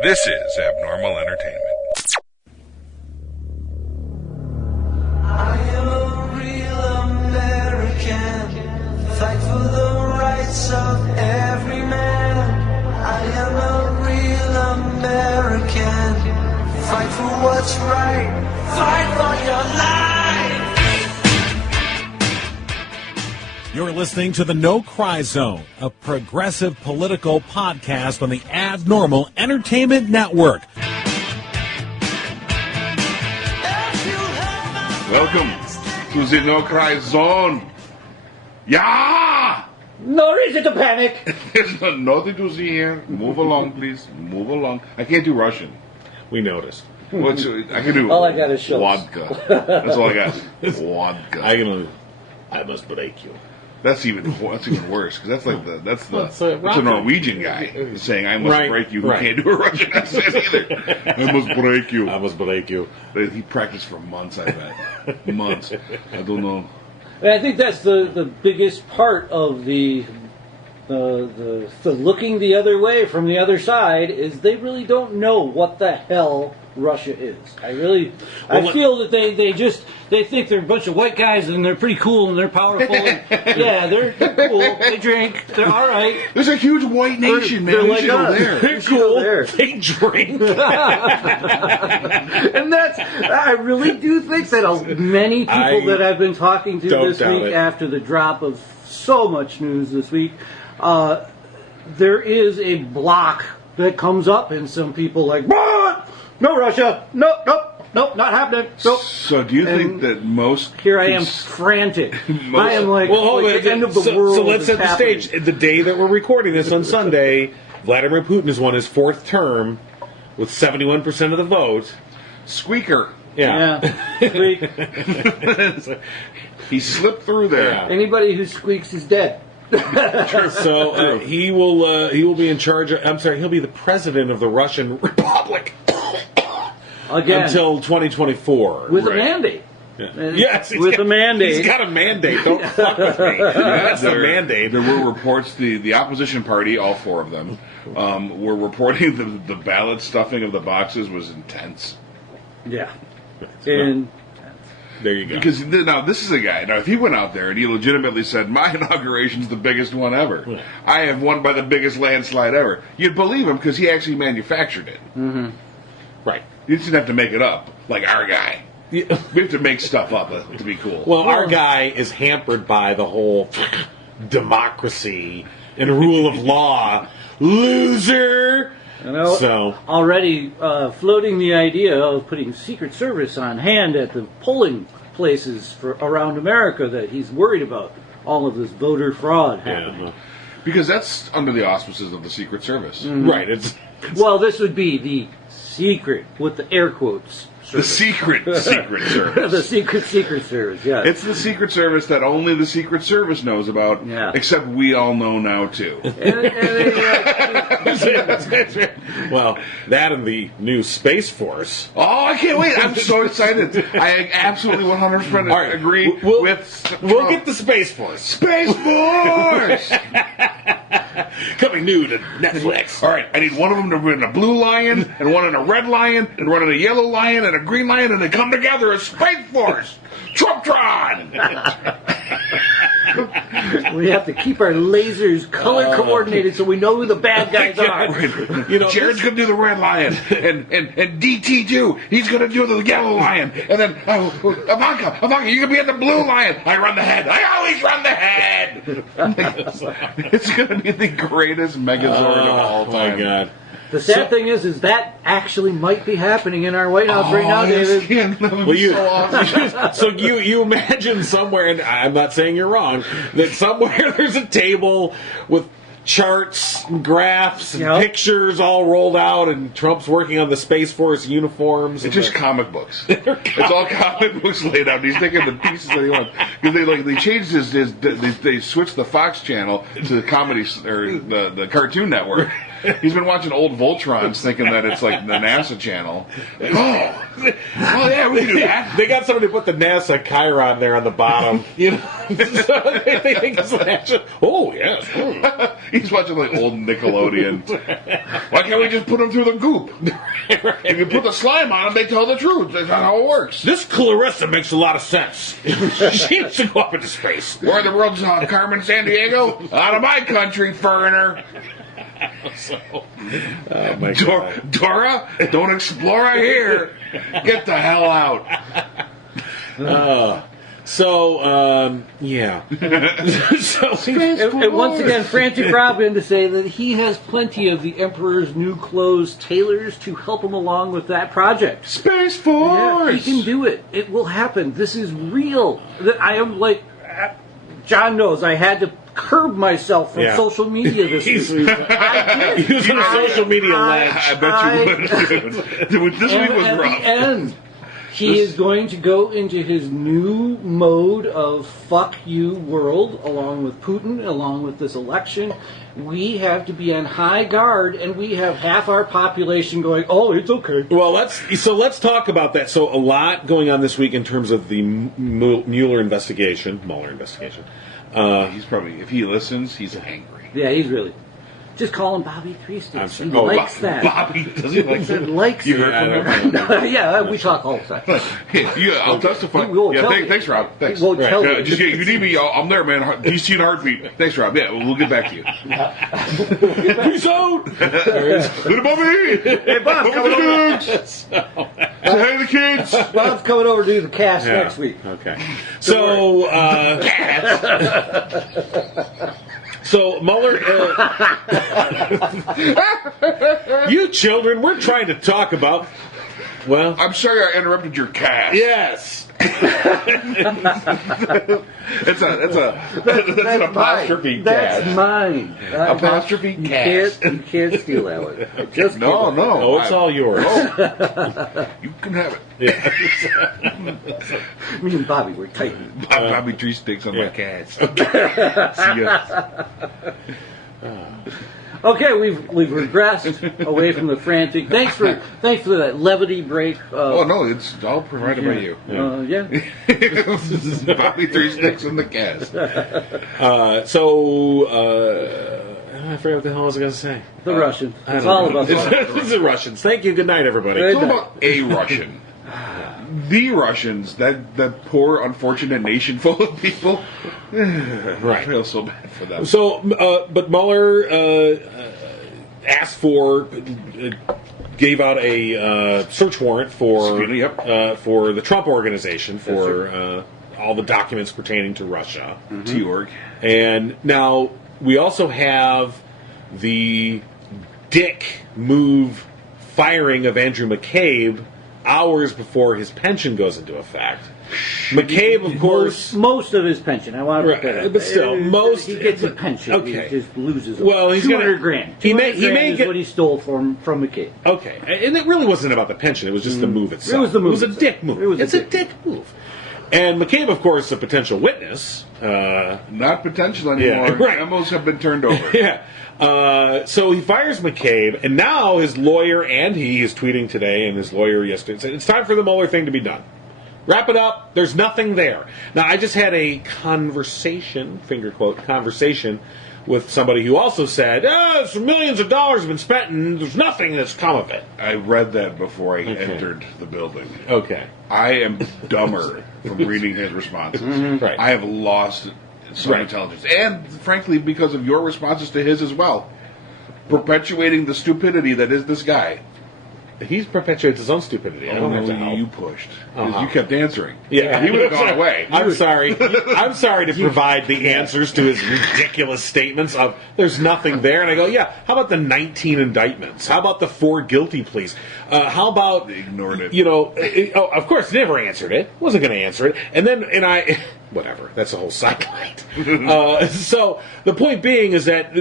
This is Abnormal Entertainment. I am a real American. Fight for the rights of every man. I am a real American. Fight for what's right. Fight for your life. You're listening to the No Cry Zone, a progressive political podcast on the Abnormal Entertainment Network. Welcome to the No Cry Zone. Yeah! No reason to panic. There's nothing to see here. Move along, please. Move along. I can't do Russian. We noticed. Which I can do. All I got is Schultz. Vodka. That's all I got. Vodka. I must break you. That's even worse because that's a Norwegian guy saying I must break you who can't do a Russian accent either. I must break you. I must break you. He practiced for months. I bet months. I don't know. And I think that's the biggest part of the looking the other way from the other side is they really don't know what the hell Russia is. I feel that they think they're a bunch of white guys and they're pretty cool and they're powerful. And, yeah, they're cool. They drink. They're all right. There's a huge white nation, man. They're We like should go us. there. They're cool. They drink. And I really do think that many people that I've been talking to this week after the drop of so much news this week, there is a block that comes up and some people like, what? No Russia, nope, not happening, nope. So do you think that most... Here I am frantic. I am like, the end of the world. So let's set the happening. stage. The day that we're recording this on Sunday, Vladimir Putin has won his fourth term with 71% of the vote. Squeaker. Yeah. Squeak. He slipped through there. Yeah. Anybody who squeaks is dead. So he will be in charge of, he'll be the president of the Russian Republic. Again. Until 2024. With a mandate. Yeah. Yes, with a mandate. He's got a mandate. Don't fuck with me. That's the mandate. There were reports, the opposition party, all four of them, were reporting the ballot stuffing of the boxes was intense. Yeah. And there you go. Because now this is a guy. Now if he went out there and he legitimately said, "My inauguration's the biggest one ever. Yeah. I have won by the biggest landslide ever," you'd believe him because he actually manufactured it. Mm-hmm. Right. You didn't have to make it up like our guy. Yeah. We have to make stuff up to be cool. Well, our guy is hampered by the whole democracy and rule of law. Loser! So already floating the idea of putting Secret Service on hand at the polling places around America that he's worried about all of this voter fraud happening. Yeah. Because that's under the auspices of the Secret Service. Mm-hmm. Right. Well, this would be the secret, with the air quotes. The Secret Service. The Secret Service, yeah. It's the Secret Service that only the Secret Service knows about, except we all know now, too. Well, that and the new Space Force. Oh, I can't wait. I'm so excited. I absolutely 100% agree with Trump. We'll get the Space Force. Space Force! Coming new to Netflix. All right, I need one of them to run a blue lion, and one in a red lion, and one in a yellow lion, and a green lion, and they come together as Space Force. Trumptron! We have to keep our lasers color coordinated so we know who the bad guys are. You know, Jared's going to do the red lion, and DT too. He's going to do the yellow lion, and then Ivanka, you're going to be in the blue lion. I run the head. I always run the head. It's going to be the greatest Megazord of all time. Oh my God. The sad thing is that actually might be happening in our White House right now, David. So you imagine somewhere, and I'm not saying you're wrong, that somewhere there's a table with charts and graphs and pictures all rolled out, and Trump's working on the Space Force uniforms. It's just comic books. It's all comic books laid out. He's taking the pieces that he wants because they changed they switched the Fox channel to the comedy or the Cartoon Network. He's been watching old Voltrons, thinking that it's like the NASA channel. Like, oh yeah, we can do that. They got somebody to put the NASA Chiron there on the bottom. You know, so they think it's NASA. Oh yes. He's watching like old Nickelodeon. Why can't we just put them through the goop? If you put the slime on them, they tell the truth. That's not how it works. This Clarissa makes a lot of sense. She needs to go up into space. Where the world's Carmen Sandiego? Out of my country, foreigner. So, oh my God. Dora, don't explore here. Get the hell out. Yeah. And once again, Frantic Robin to say that he has plenty of the Emperor's New Clothes tailors to help him along with that project. Space Force! Yeah, he can do it. It will happen. This is real. I am like, John knows, I had to curb myself from social media this week. I did. Using a social media ledge. I bet you would. This week was at rough. The end, he is going to go into his new mode of fuck you world, along with Putin, along with this election. We have to be on high guard, and we have half our population going, oh, it's okay. Well, let's talk about that. So a lot going on this week in terms of the Mueller investigation. He's probably, if he listens, he's angry. Yeah, he's really. Just call him Bobby Three Sticks. He Oh, likes that. Bobby, does he like that? Likes You heard from him? Yeah, we talk all the time. I'll testify. He will Yeah, tell you. thanks, Rob. Thanks. He will tell you. Just, you need me. I'm there, man. DC and Heartbeat. Thanks, Rob. Yeah, we'll get back to you. Peace out. Little Bobby. Hey, Bob's coming over. Say hey to the kids. Bob's coming over to do the cast next week. Okay. So, so Mueller, you children, we're trying to talk about. Well, I'm sorry I interrupted your cast. yes. That's an apostrophe That's cast. mine. Apostrophe cast. You can't steal that one. Just No. Oh, it's all yours. You can have it. Yeah. Me and Bobby were tight. Bobby Three Sticks on my cast. See ya. Okay, we've regressed away from the frantic. Thanks for that levity break. Oh no, it's all provided by you. Yeah. Bobby Three Sticks in the cast. I forgot what the hell I was going to say. The Russians. It's all about It's the Russians. Thank you. Good night, everybody. It's all about a Russian. The Russians, that poor, unfortunate nation full of people. I feel so bad for them. So, but Mueller gave out a search warrant for the Trump Organization for all the documents pertaining to Russia. T-Org. And now we also have the dick move firing of Andrew McCabe hours before his pension goes into effect. McCabe, of course, most of his pension. I want to put that, but still, most he gets a pension. Okay, he just loses. Well, he's $200,000. He may get what he stole from McCabe. Okay, and it really wasn't about the pension. It was just the move itself. It was the move. It was a dick move. It's a dick move. And McCabe, of course, a potential witness. Not potential anymore. Yeah, right. Memos have been turned over. Yeah. So he fires McCabe, and now his lawyer and he is tweeting today, and his lawyer yesterday said, it's time for the Mueller thing to be done. Wrap it up. There's nothing there. Now, I just had a conversation, finger quote, conversation with somebody who also said, millions of dollars have been spent, and there's nothing that's come of it. I read that before I entered the building. Okay. I am dumber from reading his responses. Right. I have lost some intelligence. And, frankly, because of your responses to his as well. Perpetuating the stupidity that is this guy. He's perpetuates his own stupidity. I don't have to help. You pushed. You kept answering. Yeah. He would have gone away. I'm sorry. I'm sorry to provide the answers to his ridiculous statements of there's nothing there. And I go, yeah, how about the 19 indictments? How about the 4 guilty pleas? How about... They ignored it. You know, of course, never answered it. Wasn't going to answer it. And then, whatever. That's a whole sidelight. So the point being is that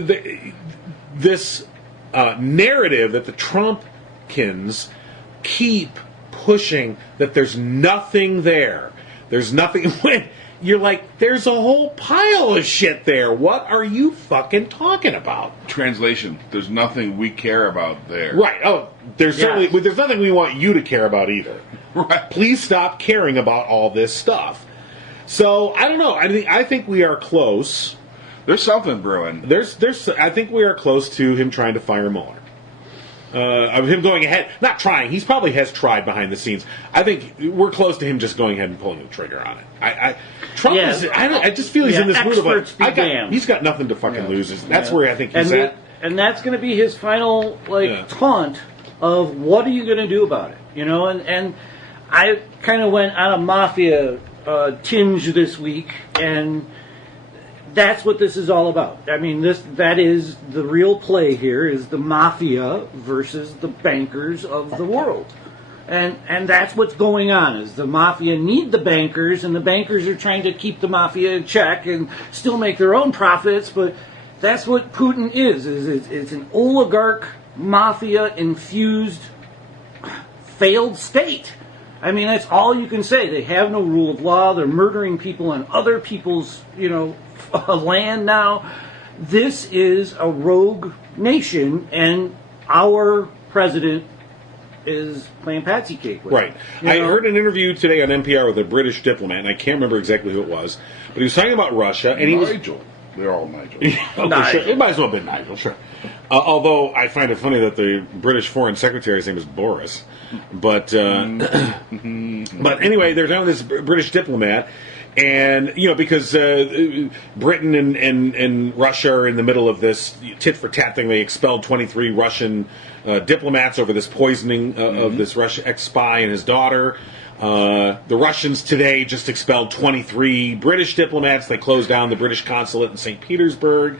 this narrative that the Trumpkins keep pushing that there's nothing there. There's nothing. you're like, there's a whole pile of shit there. What are you fucking talking about? Translation, there's nothing we care about there. Right. Oh, there's nothing we want you to care about either. Right. Please stop caring about all this stuff. So, I don't know. I think we are close. There's something brewing. I think we are close to him trying to fire Mueller. Of him going ahead, not trying. He probably has tried behind the scenes. I think we're close to him just going ahead and pulling the trigger on it. Trump is. I just feel he's in this mood of like, he's got nothing to fucking lose. That's where I think he's at. And that's going to be his final taunt of what are you going to do about it? You know, and I kind of went on a Mafia tinge this week, and that's what this is all about. I mean, that is the real play here, is the Mafia versus the bankers of the world. And that's what's going on, is the Mafia need the bankers, and the bankers are trying to keep the Mafia in check and still make their own profits, but that's what Putin is it's an oligarch, Mafia-infused, failed state. I mean, that's all you can say. They have no rule of law. They're murdering people on other people's, land now. This is a rogue nation, and our president is playing patsy cake with it. I heard an interview today on NPR with a British diplomat, and I can't remember exactly who it was, but he was talking about Russia, and Nigel. They're all Nigel. Sure. It might as well have been Nigel, sure. Although I find it funny that the British Foreign Secretary's name is Boris. But anyway, they're talking with this British diplomat, and because Britain and Russia are in the middle of this tit for tat thing. They expelled 23 Russian diplomats over this poisoning of this Russian ex-spy and his daughter. The Russians today just expelled 23 British diplomats. They closed down the British consulate in St. Petersburg.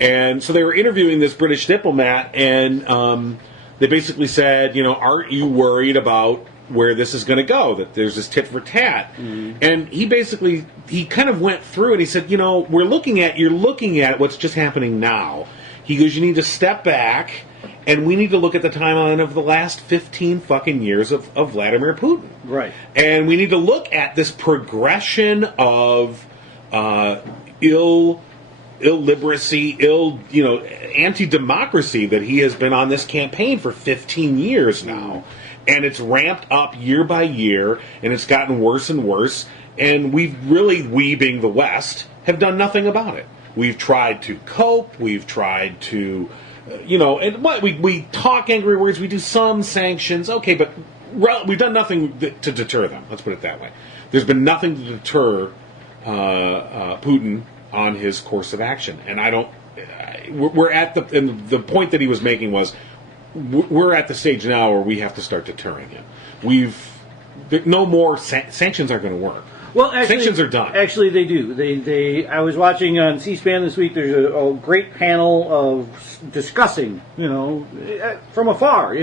And so they were interviewing this British diplomat, and they basically said, aren't you worried about where this is going to go, that there's this tit for tat? And he kind of went through and he said, you're looking at what's just happening now. He goes, you need to step back, and we need to look at the timeline of the last 15 fucking years of Vladimir Putin. Right. And we need to look at this progression of illiteracy, anti-democracy that he has been on this campaign for 15 years now. And it's ramped up year by year, and it's gotten worse and worse. And we being the West, have done nothing about it. We've tried to cope. We've tried to, we talk angry words. We do some sanctions. Okay, but we've done nothing to deter them. Let's put it that way. There's been nothing to deter Putin on his course of action. And we're at the point that he was making was, we're at the stage now where we have to start deterring him. No more sanctions aren't going to work. Well, actually, sanctions are done. Actually, they do. I was watching on C-SPAN this week. There's a great panel of discussing, from afar,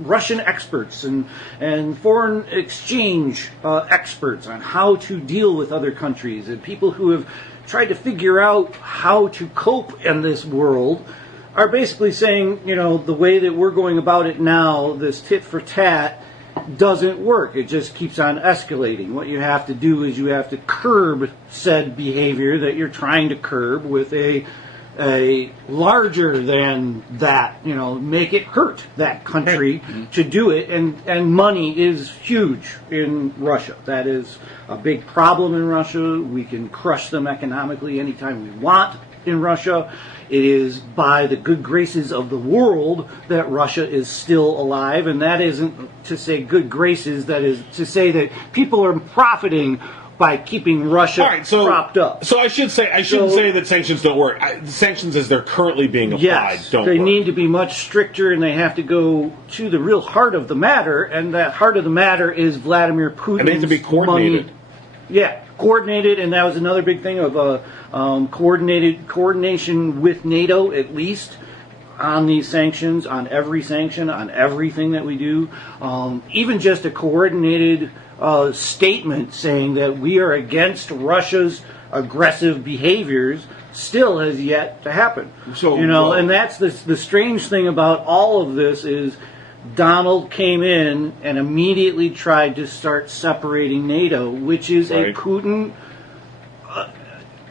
Russian experts and foreign exchange experts on how to deal with other countries, and people who have tried to figure out how to cope in this world are basically saying, the way that we're going about it now, this tit for tat, doesn't work. It just keeps on escalating. What you have to do is you have to curb said behavior that you're trying to curb with a larger than that, make it hurt that country to do it. And money is huge in Russia. That is a big problem in Russia. We can crush them economically anytime we want in Russia. It is by the good graces of the world that Russia is still alive, and that isn't to say good graces, that is to say that people are profiting by keeping Russia propped up. So I shouldn't say that sanctions don't work. Sanctions as they're currently being applied don't work. They need to be much stricter, and they have to go to the real heart of the matter, and that heart of the matter is Vladimir Putin's and they have to be coordinated. Money. Yeah, coordinated, and that was another big thing of coordination with NATO, at least, on these sanctions, on every sanction, on everything that we do. Even just a coordinated statement saying that we are against Russia's aggressive behaviors still has yet to happen. So, and that's the strange thing about all of this is Donald came in and immediately tried to start separating NATO, which is a Putin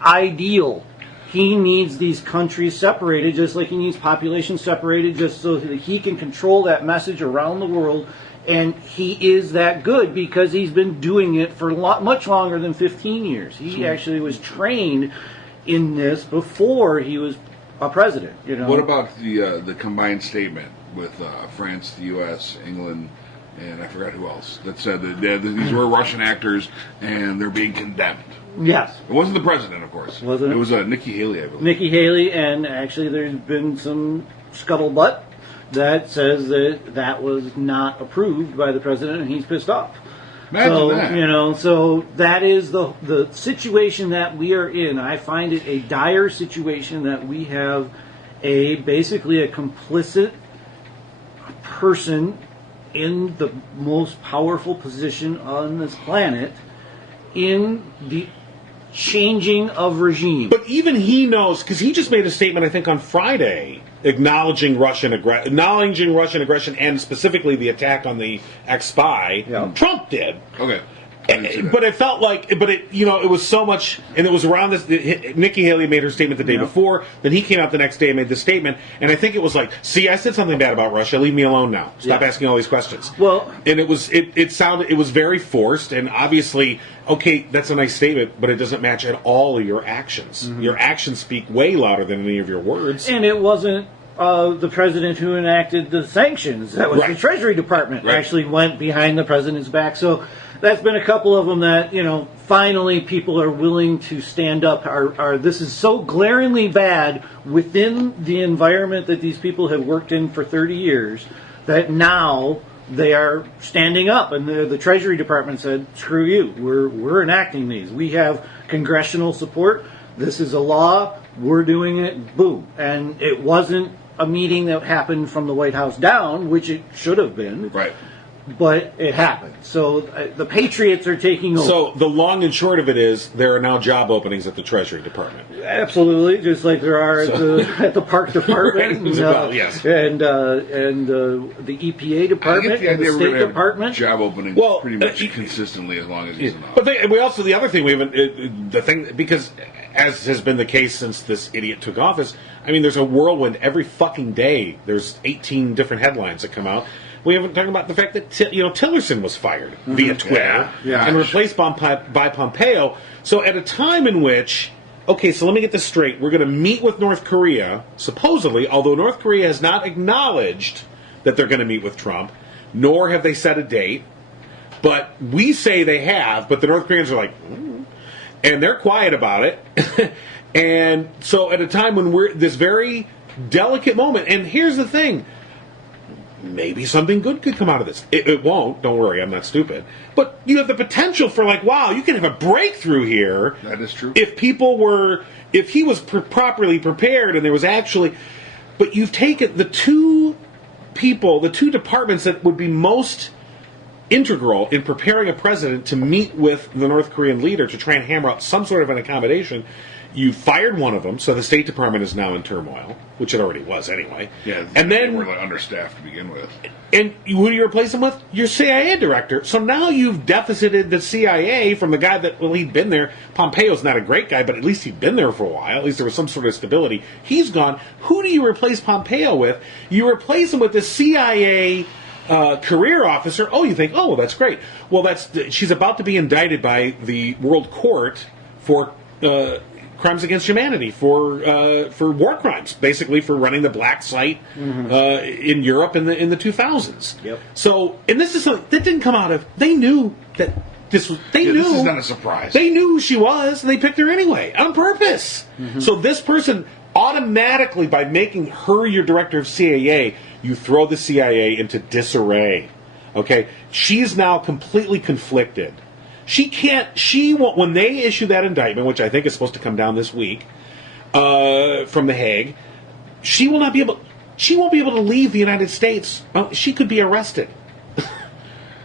ideal. He needs these countries separated, just like he needs population separated, just so that he can control that message around the world. And he is that good because he's been doing it for much longer than 15 years. He actually was trained in this before he was a president. You know. What about the combined statement with France, the U.S., England, and I forgot who else, that said that these were Russian actors and they're being condemned? Yes. It wasn't the president, of course. Wasn't it? It was Nikki Haley, I believe. Nikki Haley, and actually there's been some scuttlebutt that says that was not approved by the president and he's pissed off. Imagine that. You know, so that is the situation that we are in. I find it a dire situation that we have basically a complicit person in the most powerful position on this planet in the changing of regime. But even he knows, because he just made a statement, I think, on Friday, acknowledging Russian aggression and specifically the attack on the ex-spy. Yeah. Trump did. Okay. But it felt like, it was so much, and it was around this. Nikki Haley made her statement the day before. Then he came out the next day and made this statement, and I think it was like, "See, I said something bad about Russia. Leave me alone now. Stop asking all these questions." Well, and it was very forced, and obviously, okay, that's a nice statement, but it doesn't match at all your actions. Mm-hmm. Your actions speak way louder than any of your words. And it wasn't the president who enacted the sanctions. That was the Treasury Department. Actually went behind the president's back. So. That's been a couple of them that, finally people are willing to stand up. This is so glaringly bad within the environment that these people have worked in for 30 years that now they are standing up. And the Treasury Department said, screw you, we're enacting these. We have congressional support. This is a law. We're doing it. Boom. And it wasn't a meeting that happened from the White House down, which it should have been. Right. But it happened. So the Patriots are taking over. So the long and short of it is there are now job openings at the Treasury Department. Absolutely, just like there are at the Park Department, yes, and the EPA Department, and the State Department. Job openings pretty much consistently as long as it's enough. But the other thing we haven't because as has been the case since this idiot took office. I mean, there's a whirlwind every fucking day. There's 18 different headlines that come out. We haven't talked about the fact that Tillerson was fired via Twitter and replaced by Pompeo. So at a time in which, so let me get this straight. We're going to meet with North Korea, supposedly, although North Korea has not acknowledged that they're going to meet with Trump, nor have they set a date. But we say they have, but the North Koreans are like, and they're quiet about it. And so at a time when we're this very delicate moment, and here's the thing. Maybe something good could come out of this. It won't. Don't worry, I'm not stupid. But you have the potential for wow, you can have a breakthrough here. That is true. If he was properly prepared and there was actually, but you've taken the two departments that would be most integral in preparing a president to meet with the North Korean leader to try and hammer out some sort of an accommodation. You fired one of them, so the State Department is now in turmoil, which it already was anyway. Yeah, and then they were understaffed to begin with. And who do you replace them with? Your CIA director. So now you've deficited the CIA from the guy that, he'd been there. Pompeo's not a great guy, but at least he'd been there for a while. At least there was some sort of stability. He's gone. Who do you replace Pompeo with? You replace him with the CIA career officer. Oh, you think, that's great. Well, she's about to be indicted by the World Court for crimes against humanity, for war crimes, basically for running the black site in Europe in the 2000s. Yep. So, and this is something that didn't come out of. They knew that this was. They knew this is not a surprise. They knew who she was, and they picked her anyway on purpose. Mm-hmm. So this person automatically, by making her your director of CIA, you throw the CIA into disarray. Okay, she's now completely conflicted. She won't, when they issue that indictment, which I think is supposed to come down this week, from The Hague, she won't be able to leave the United States. She could be arrested.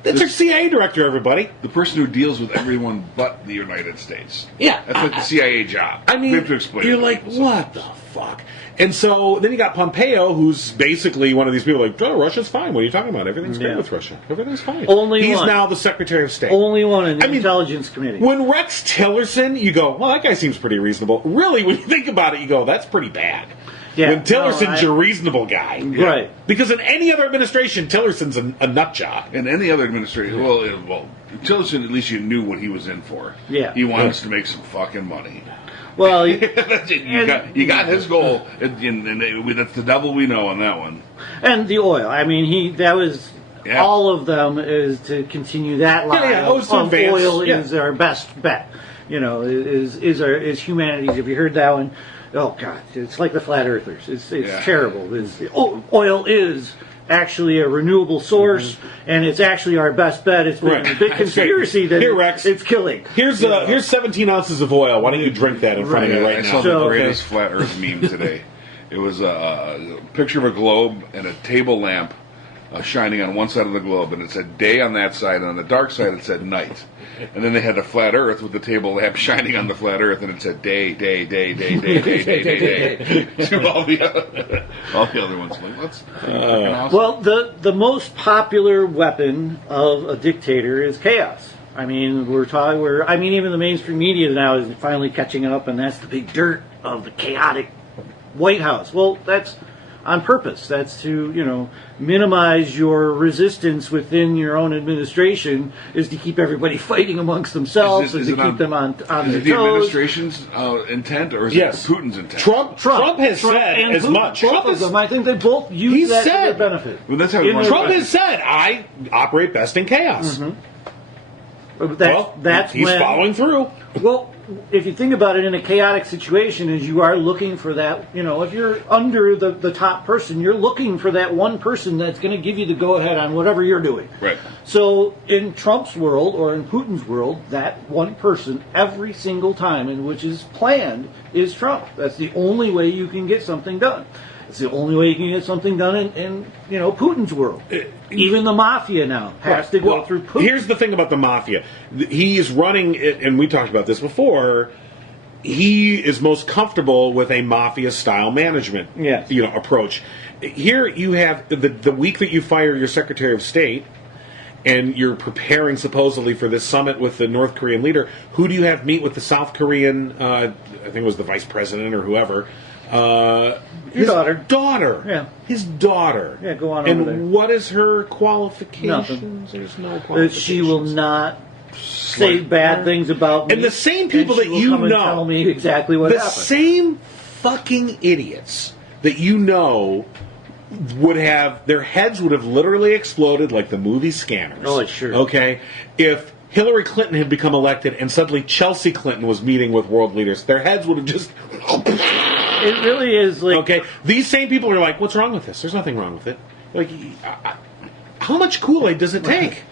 That's our CIA director, everybody. The person who deals with everyone but the United States. Yeah. That's like the CIA job. I mean, we have to explain you're like, what the fuck? And so then you got Pompeo, who's basically one of these people like, oh, Russia's fine. What are you talking about? Everything's great with Russia. Everything's fine. He's now the Secretary of State. Only one in the Intelligence Committee. When Rex Tillerson, you go, well, that guy seems pretty reasonable. Really, when you think about it, you go, that's pretty bad. Yeah, when Tillerson's your reasonable guy. Right. Because in any other administration, Tillerson's a nut job. In any other administration, well, Tillerson, at least you knew what he was in for. Yeah. He wants to make some fucking money. Well, you got his goal, and that's the devil we know on that one. And the oil. I mean, all of them is to continue that line of oil is our best bet. You know, is humanity's. Have you heard that one? Oh God, it's like the flat earthers. It's terrible. Oil is actually a renewable source, and it's actually our best bet. It's been a big conspiracy that it's killing. Here's 17 ounces of oil. Why don't you drink that in front of me right now? I saw the greatest flat Earth meme today. It was a picture of a globe and a table lamp shining on one side of the globe, and it said day on that side, and on the dark side it said night. And then they had a flat Earth with the table lamp shining on the flat Earth, and it said day. To all the other ones. Like, that's awesome. Well, the most popular weapon of a dictator is chaos. I mean, even the mainstream media now is finally catching up, and that's the big dirt of the chaotic White House. Well, that's on purpose. That's to, minimize your resistance within your own administration, is to keep everybody fighting amongst themselves and to keep them on their toes. Is it the administration's intent, or is it Putin's intent? Trump has said as Putin, much. Both of them. I think they both use that to their benefit. Well, that's how Trump has said, I operate best in chaos. Mm-hmm. He's following through. Well, if you think about it, in a chaotic situation, is you are looking for that, if you're under the top person, you're looking for that one person that's going to give you the go-ahead on whatever you're doing. Right. So in Trump's world, or in Putin's world, that one person, every single time, in which is planned, is Trump. That's the only way you can get something done. It's the only way you can get something done in Putin's world. Even the Mafia now has to go through Putin. Here's the thing about the Mafia. He is running it, and we talked about this before. He is most comfortable with a Mafia-style management approach. Here you have the week that you fire your Secretary of State, and you're preparing supposedly for this summit with the North Korean leader. Who do you have meet with the South Korean, I think it was the vice president or whoever, his daughter. Yeah. His daughter. Yeah, go on and over there. what is her qualifications? Nothing. There's no qualifications. She will not say bad things about me. And the same people that you come and tell me exactly what happened. The same fucking idiots that would have, their heads would have literally exploded like the movie Scanners. Oh, sure. Okay? If Hillary Clinton had become elected and suddenly Chelsea Clinton was meeting with world leaders, their heads would have just... It really is like... Okay, these same people are like, what's wrong with this? There's nothing wrong with it. Like, how much Kool-Aid does it take?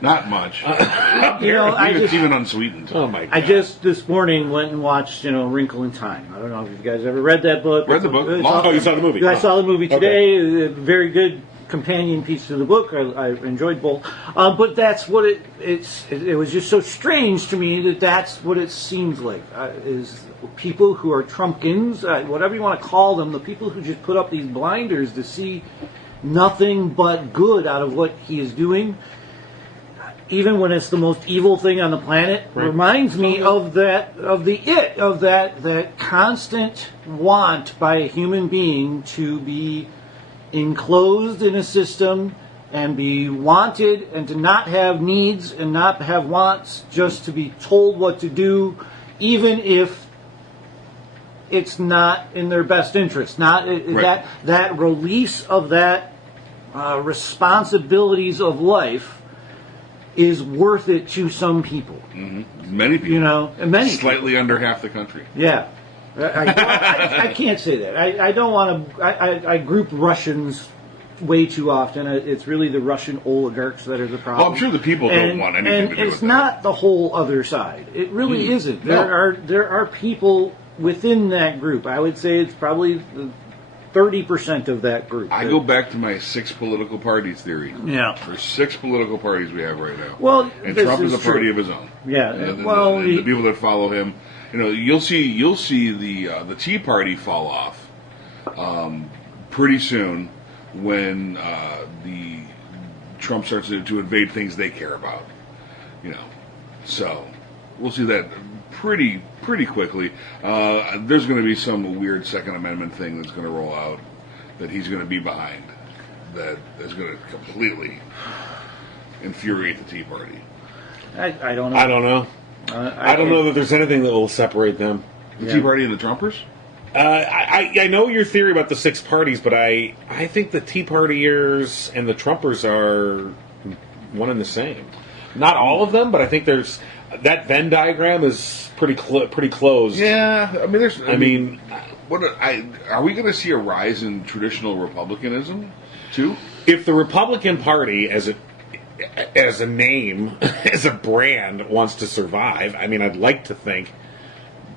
Not much. It's even unsweetened. Oh my God. I just this morning went and watched, Wrinkle in Time. I don't know if you guys ever read that book. Read the book. Oh, you saw the movie. I saw the movie today. Okay. A very good companion piece to the book. I enjoyed both. But that's what it was just so strange to me that's what it seems like. Is people who are Trumpkins, whatever you want to call them, the people who just put up these blinders to see nothing but good out of what he is doing, even when it's the most evil thing on the planet, reminds me of that constant want by a human being to be enclosed in a system and be wanted, and to not have needs and not have wants, just to be told what to do, even if it's not in their best interest. That release of that responsibilities of life is worth it to some people. Mm-hmm. Many people. Slightly under half the country. Yeah. I can't say that. I don't want to... I group Russians way too often. It's really the Russian oligarchs that are the problem. Well, I'm sure the people don't want anything to do with it. And it's not the whole other side. It really isn't. There are people within that group. I would say it's probably 30% of that group. I go back to my 6 political parties theory. Yeah. There's 6 political parties we have right now. Well, and Trump is a party of his own. Yeah. And the the people that follow him, you'll see the Tea Party fall off pretty soon when the Trump starts to invade things they care about. So we'll see that pretty quickly. There's going to be some weird Second Amendment thing that's going to roll out that he's going to be behind. That is going to completely infuriate the Tea Party. I don't know. I don't know. I don't know that there's anything that will separate them. The Tea Party and the Trumpers? I know your theory about the 6 parties, but I think the Tea Partiers and the Trumpers are one and the same. Not all of them, but I think there's that Venn diagram is pretty close. Yeah, I mean, are we going to see a rise in traditional Republicanism too? If the Republican Party, as a name, as a brand, wants to survive, I mean, I'd like to think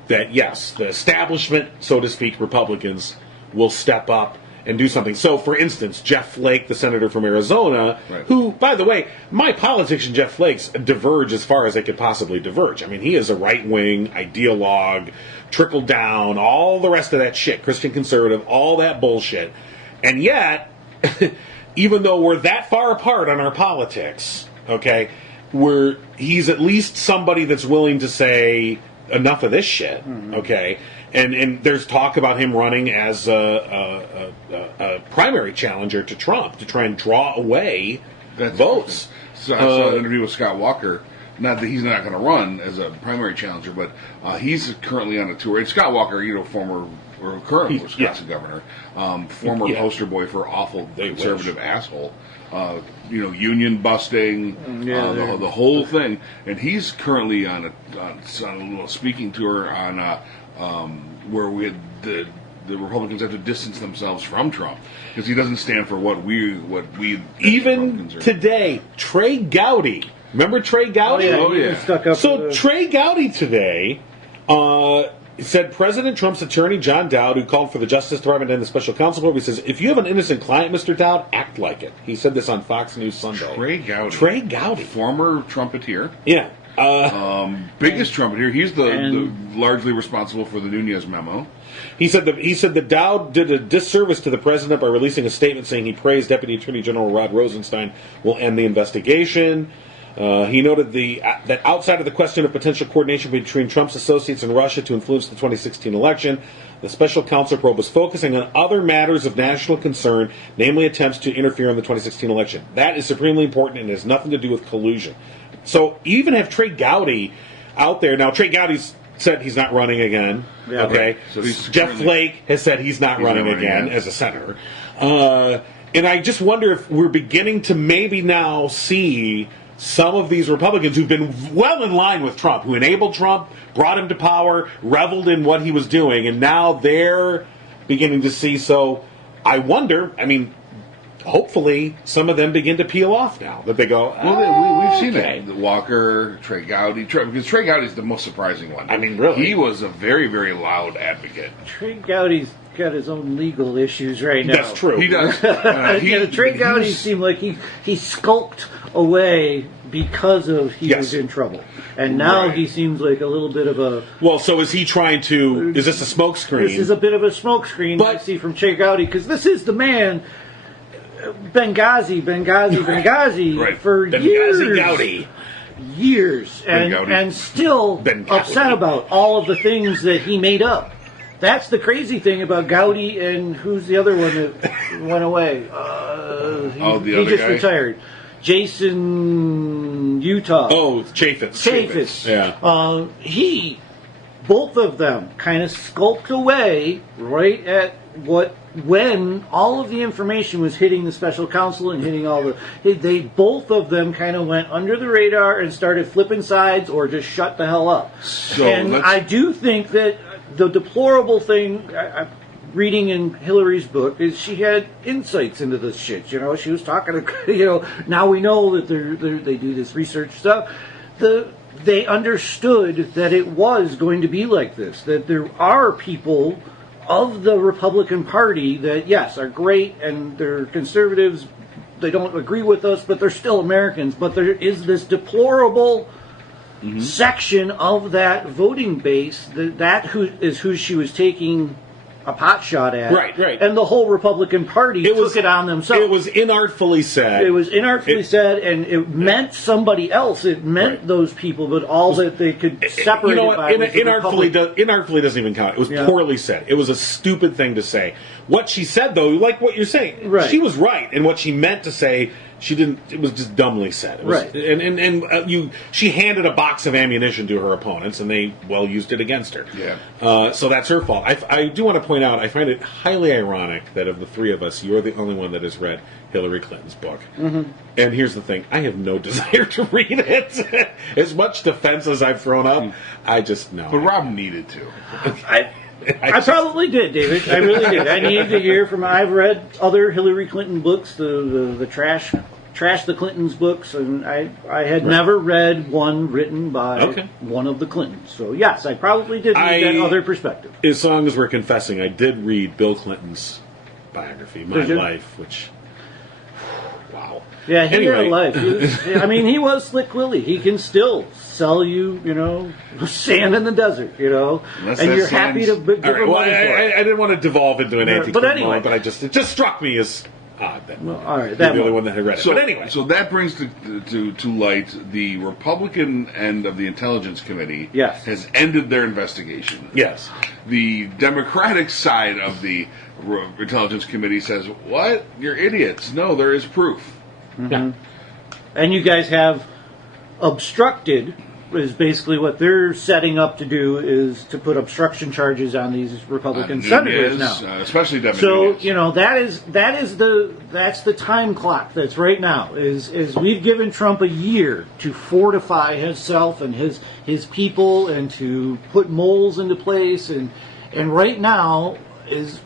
that yes, the establishment, so to speak, Republicans will step up and do something. So, for instance, Jeff Flake, the senator from Arizona, right, who, by the way, my politics and Jeff Flake's diverge as far as they could possibly diverge. I mean, he is a right-wing ideologue, trickle down, all the rest of that shit, Christian conservative, all that bullshit. And yet, even though we're that far apart on our politics, okay, he's at least somebody that's willing to say enough of this shit, okay? And there's talk about him running as a primary challenger to Trump to try and draw away votes. So I saw an interview with Scott Walker. Not that he's not going to run as a primary challenger, but he's currently on a tour. And Scott Walker, former or current Wisconsin governor, former poster boy for awful conservative asshole. Union busting, the whole thing. And he's currently on a little speaking tour on where the Republicans have to distance themselves from Trump because he doesn't stand for what we even today. Trey Gowdy, remember Trey Gowdy? Oh yeah. Stuck up so Trey Gowdy today said President Trump's attorney John Dowd, who called for the Justice Department and the special counsel probe, he says, "If you have an innocent client, Mr. Dowd, act like it." He said this on Fox News Sunday. Trey Gowdy, former trumpeter. Yeah. Biggest trumpeter. He's the largely responsible for the Nunez memo. He said that Dowd did a disservice to the president by releasing a statement saying he praised Deputy Attorney General Rod Rosenstein will end the investigation. He noted that outside of the question of potential coordination between Trump's associates and Russia to influence the 2016 election, the special counsel probe was focusing on other matters of national concern, namely attempts to interfere in the 2016 election. That is supremely important and has nothing to do with collusion. So you even have Trey Gowdy out there. Now, Trey Gowdy's said he's not running again. Yeah, okay. Right. So Jeff Flake has said he's not running again as a senator. And I just wonder if we're beginning to maybe now see some of these Republicans who've been well in line with Trump, who enabled Trump, brought him to power, reveled in what he was doing, and now they're beginning to see. So I wonder, hopefully some of them begin to peel off now. That they go, we've seen it. Walker, Trey Gowdy, because Trey Gowdy's the most surprising one. Really. He was a very, very loud advocate. Trey Gowdy's got his own legal issues right now. That's true. He does. Trey Gowdy seemed like he skulked away because he was in trouble. And now he seems like a little bit of a... Well, so is he trying to... Is this a smokescreen? This is a bit of a smokescreen I see from Trey Gowdy, because this is the man... Bengowdy right. for Benghazi Gowdy. Years, and still upset about all of the things that he made up. That's the crazy thing about Gowdy, and who's the other one that went away? He just retired. Jason Utah. Oh, Chaffetz. Yeah. Both of them kind of skulked away right at when all of the information was hitting the special counsel and hitting they both of them kind of went under the radar and started flipping sides or just shut the hell up. I do think that the deplorable thing reading in Hillary's book is she had insights into this shit. She was talking to, now we know that they do this research stuff. They understood that it was going to be like this, that there are people of the Republican Party that, yes, are great and they're conservatives. They don't agree with us, but they're still Americans. But there is this deplorable section of that voting base that who she was taking a pot shot at. Right. And the whole Republican Party took it on themselves. It was inartfully said. It was inartfully said, and it meant somebody else. It meant those people, but all that they could separate you know what? it by Inartfully doesn't even count. It was poorly said. It was a stupid thing to say. What she said, though, like what you're saying, she was right, and what she meant to say, she didn't. It was just dumbly said. It was, right. And she handed a box of ammunition to her opponents, and they used it against her. Yeah. So that's her fault. I do want to point out, I find it highly ironic that of the three of us, you're the only one that has read Hillary Clinton's book. Mm-hmm. And here's the thing: I have no desire to read it. As much defense as I've thrown up, I just know. But Rob needed to. I probably did, David. I really did. I needed to hear from. I've read other Hillary Clinton books, the trash the Clintons books, and I had never read one written by one of the Clintons. So yes, I probably did read that other perspective. As long as we're confessing, I did read Bill Clinton's biography, My Life, which wow. Yeah, he had a life. He was Slick Willie. He can still sell you, sand in the desert, and you're happy to give him money for it. I didn't want to devolve into an anti-Clinton moment, but it just struck me as odd that you're the only one that had read it. But anyway. So that brings to light the Republican end of the Intelligence Committee has ended their investigation. Yes. The Democratic side of the Intelligence Committee says, what? You're idiots. No, there is proof. Mm-hmm. Yeah. And you guys have obstructed, is basically what they're setting up to do, is to put obstruction charges on these Republican senators now, especially Devin Nunez. That's the time clock that's right now. Is we've given Trump a year to fortify himself and his people and to put moles into place, and right now is.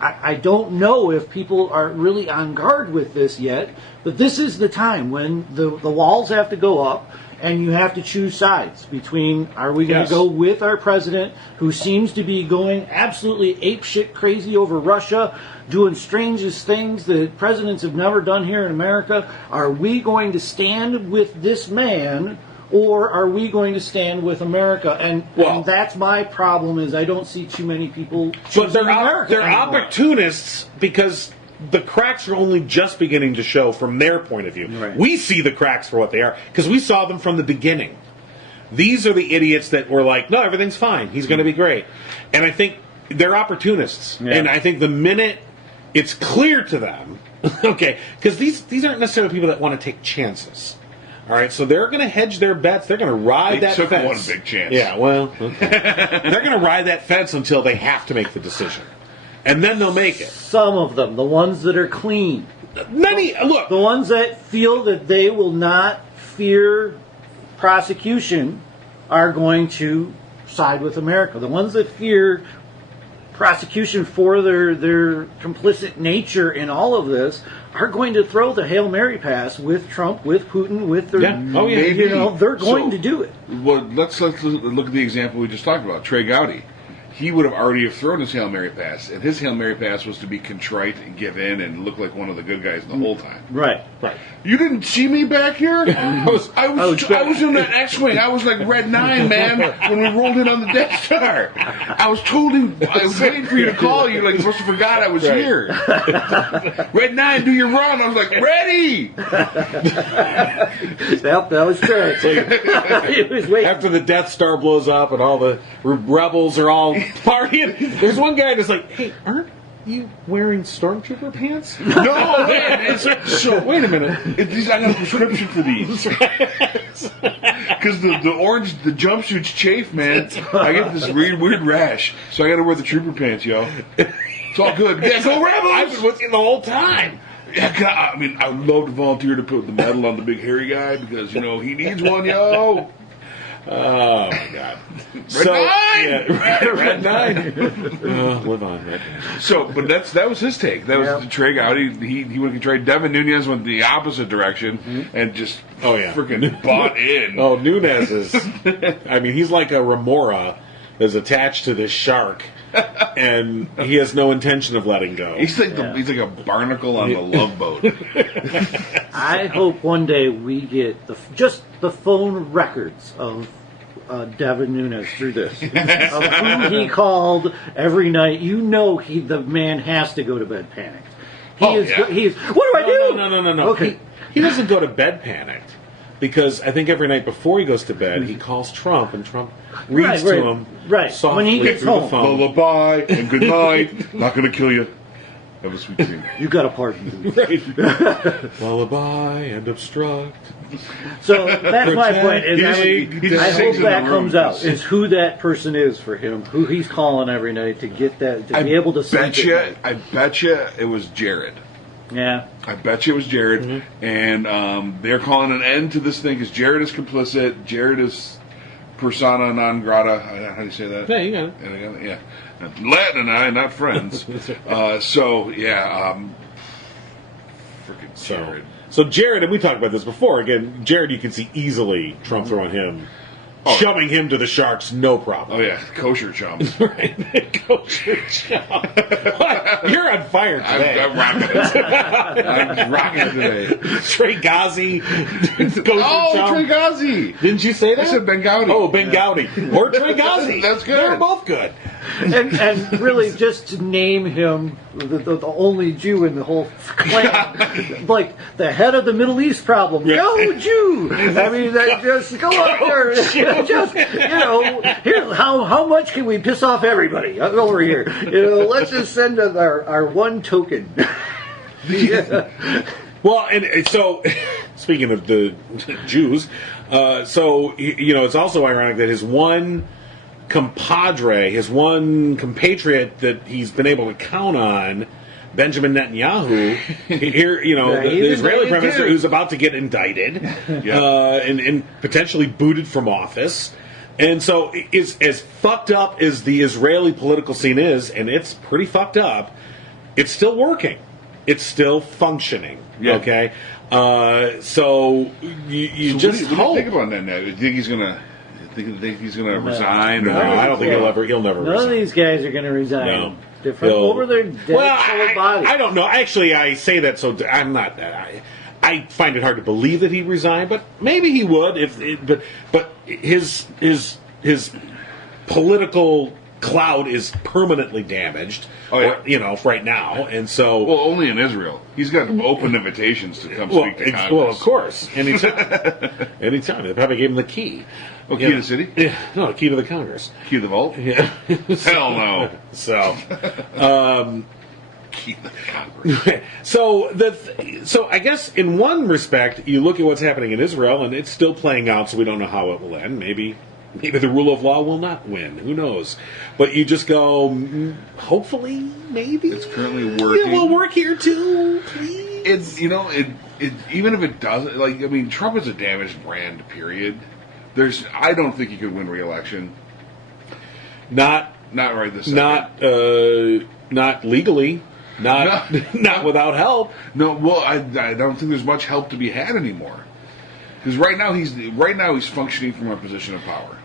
I don't know if people are really on guard with this yet, but this is the time when the walls have to go up and you have to choose sides between, are we going to go with our president, who seems to be going absolutely apeshit crazy over Russia, doing strangest things that presidents have never done here in America? Are we going to stand with this man, or are we going to stand with America? And that's my problem, is I don't see too many people choosing America. They're opportunists because the cracks are only just beginning to show from their point of view. Right. We see the cracks for what they are because we saw them from the beginning. These are the idiots that were like, no, everything's fine. He's going to be great. And I think they're opportunists. Yeah. And I think the minute it's clear to them, because these aren't necessarily people that want to take chances. All right, so they're going to hedge their bets. They're going to ride that fence. They took one big chance. Yeah, well, okay. They're going to ride that fence until they have to make the decision. And then they'll make it. Some of them, the ones that are clean. Look. The ones that feel that they will not fear prosecution are going to side with America. The ones that fear prosecution for their complicit nature in all of this are going to throw the Hail Mary pass with Trump, with Putin, with their, they're going to do it. Well, let's look at the example we just talked about, Trey Gowdy. He would have already thrown his Hail Mary pass, and his Hail Mary pass was to be contrite and give in and look like one of the good guys the whole time. Right. You didn't see me back here? I was in that X-Wing. I was like Red 9, man, when we rolled in on the Death Star. I was waiting for you to call. You must have forgot I was here. Red 9, do your run. I was like, ready. That was true. After the Death Star blows up and all the rebels are all partying, there's one guy that's like, hey, aren't you wearing stormtrooper pants? No, man. Wait a minute. I got a prescription for these. Because the orange, the jumpsuits chafe, man. I get this weird rash, so I got to wear the trooper pants, yo. It's all good. Yeah, go Rebels! I've been with you the whole time. Yeah, I would love to volunteer to put the medal on the big hairy guy because, he needs one, yo. Oh my God! Red 9. Live on, Red 9. But that was his take. That was Trey Gowdy. He went to trade. Devin Nunez went the opposite direction and just freaking bought in. Oh, Nunez is. He's like a remora that's attached to this shark and he has no intention of letting go. He's like he's like a barnacle on the Love Boat. I hope one day we get just the phone records of Devin Nunez through this, of who he called every night. The man has to go to bed panicked. He's. What do I do? No. Okay. He doesn't go to bed panicked. Because I think every night before he goes to bed, he calls Trump, and Trump reads to him softly when he gets through home. the phone. Lullaby and good night. Not going to kill you. Have a sweet dream. You got a pardon. Right. Lullaby and obstruct. So that's my point. And I hope that comes out. Is who that person is for him, who he's calling every night to get that to be able to send it. I bet you it was Jared. Yeah. I bet you it was Jared, and they're calling an end to this thing because Jared is complicit. Jared is persona non grata. How do you say that? Yeah, you got it. Yeah. Latin and I, not friends. Freaking Jared. So Jared, and we talked about this before. Again, Jared, you can see easily Trump throwing him. Shoving him to the Sharks, no problem. Oh, yeah. Kosher chum. Right. Kosher chum. You're on fire today. I'm rocking it. I'm rocking it today. Treyghazi. Treyghazi. Didn't you say that? I said Bengowdy. Oh, Bengowdy. Or Treyghazi. That's good. They're both good. And really, just to name him the only Jew in the whole clan, like the head of the Middle East problem. Yeah. Go Jew! I mean, just go up there. Just here. How much can we piss off everybody over here? Let's just send our one token. Yeah. Well, and so speaking of the Jews, it's also ironic that his one compadre, his one compatriot that he's been able to count on, Benjamin Netanyahu, here, the Israeli prime minister who's about to get indicted and potentially booted from office. And so, as fucked up as the Israeli political scene is, and it's pretty fucked up, it's still working. It's still functioning. Yeah. Okay? So you just what do you think about that now? Do you think he's going to... Think he's going to resign? No, I don't think he'll never resign. None of these guys are going to resign. No. Different over their dead solid bodies. I don't know. Actually, I say that so I'm not. I find it hard to believe that he resigned, but maybe he would. But his political cloud is permanently damaged. Oh, yeah. Right now, and so only in Israel. He's got open invitations to come speak to Congress. Well, of course, anytime. They probably gave him the key. Oh, key to the city? Yeah, no, the key to the Congress. Key to the vault? Yeah. Hell no. So, key to the Congress. So I guess in one respect, you look at what's happening in Israel, and it's still playing out. So we don't know how it will end. Maybe the rule of law will not win. Who knows? But you just go, hopefully, maybe it's currently working. It will work here too. Please. It's even if it doesn't. Trump is a damaged brand. Period. I don't think he could win re-election. Not right this second. Not legally. Not without help. No. Well, I don't think there's much help to be had anymore. Because right now he's functioning from a position of power.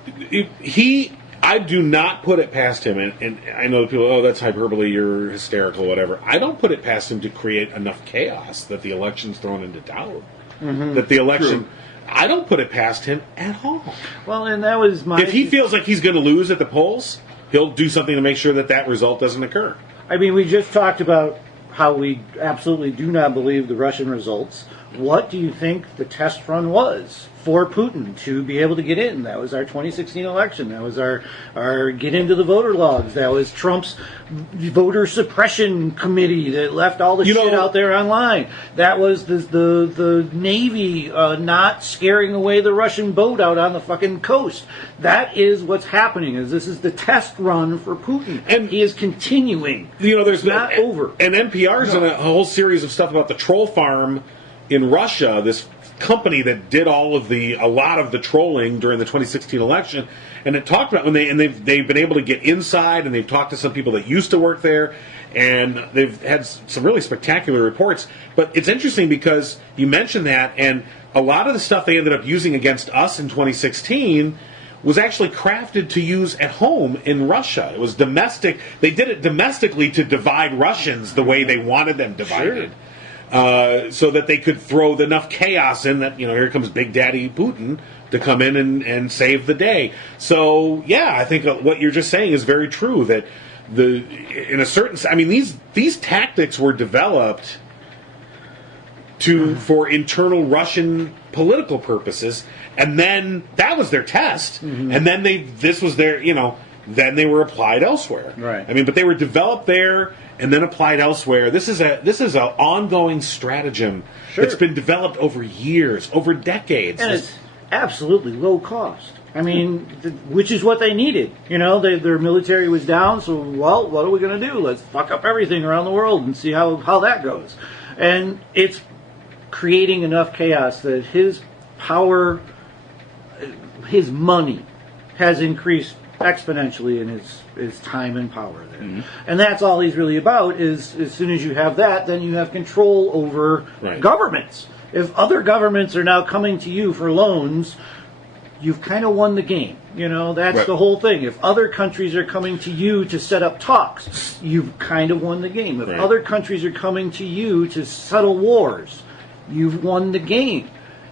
I do not put it past him, and I know people, that's hyperbole, you're hysterical, whatever. I don't put it past him to create enough chaos that the election's thrown into doubt. Mm-hmm. That the election... True. I don't put it past him at all. Well, and that was my... If he feels like he's going to lose at the polls, he'll do something to make sure that result doesn't occur. We just talked about how we absolutely do not believe the Russian results. What do you think the test run was for Putin to be able to get in? That was our 2016 election. That was our get into the voter logs. That was Trump's voter suppression committee that left all the shit out there online. That was the Navy not scaring away the Russian boat out on the fucking coast. That is what's happening. This is the test run for Putin, and he is continuing. There's not over. And NPR's done a whole series of stuff about the troll farm in Russia, this company that did a lot of the trolling during the 2016 election, and it talked about they've been able to get inside, and they've talked to some people that used to work there, and they've had some really spectacular reports. But it's interesting because you mentioned that, and a lot of the stuff they ended up using against us in 2016 was actually crafted to use at home in Russia. It was domestic. They did it domestically to divide Russians the way they wanted them divided. So that they could throw enough chaos in that, here comes Big Daddy Putin to come in and save the day. So, yeah, I think what you're just saying is very true, that these tactics were developed for internal Russian political purposes, and then that was their test, and then then they were applied elsewhere. Right. But they were developed there and then applied elsewhere. This is an ongoing stratagem that's been developed over years, over decades. And it's absolutely low cost. Which is what they needed. Their military was down, so, what are we going to do? Let's fuck up everything around the world and see how that goes. And it's creating enough chaos that his power, his money, has increased exponentially in his time and power there. And that's all he's really about, is as soon as you have that, then you have control over governments. If other governments are now coming to you for loans, you've kind of won the game. That's the whole thing. If other countries are coming to you to set up talks, you've kind of won the game. If other countries are coming to you to settle wars, you've won the game.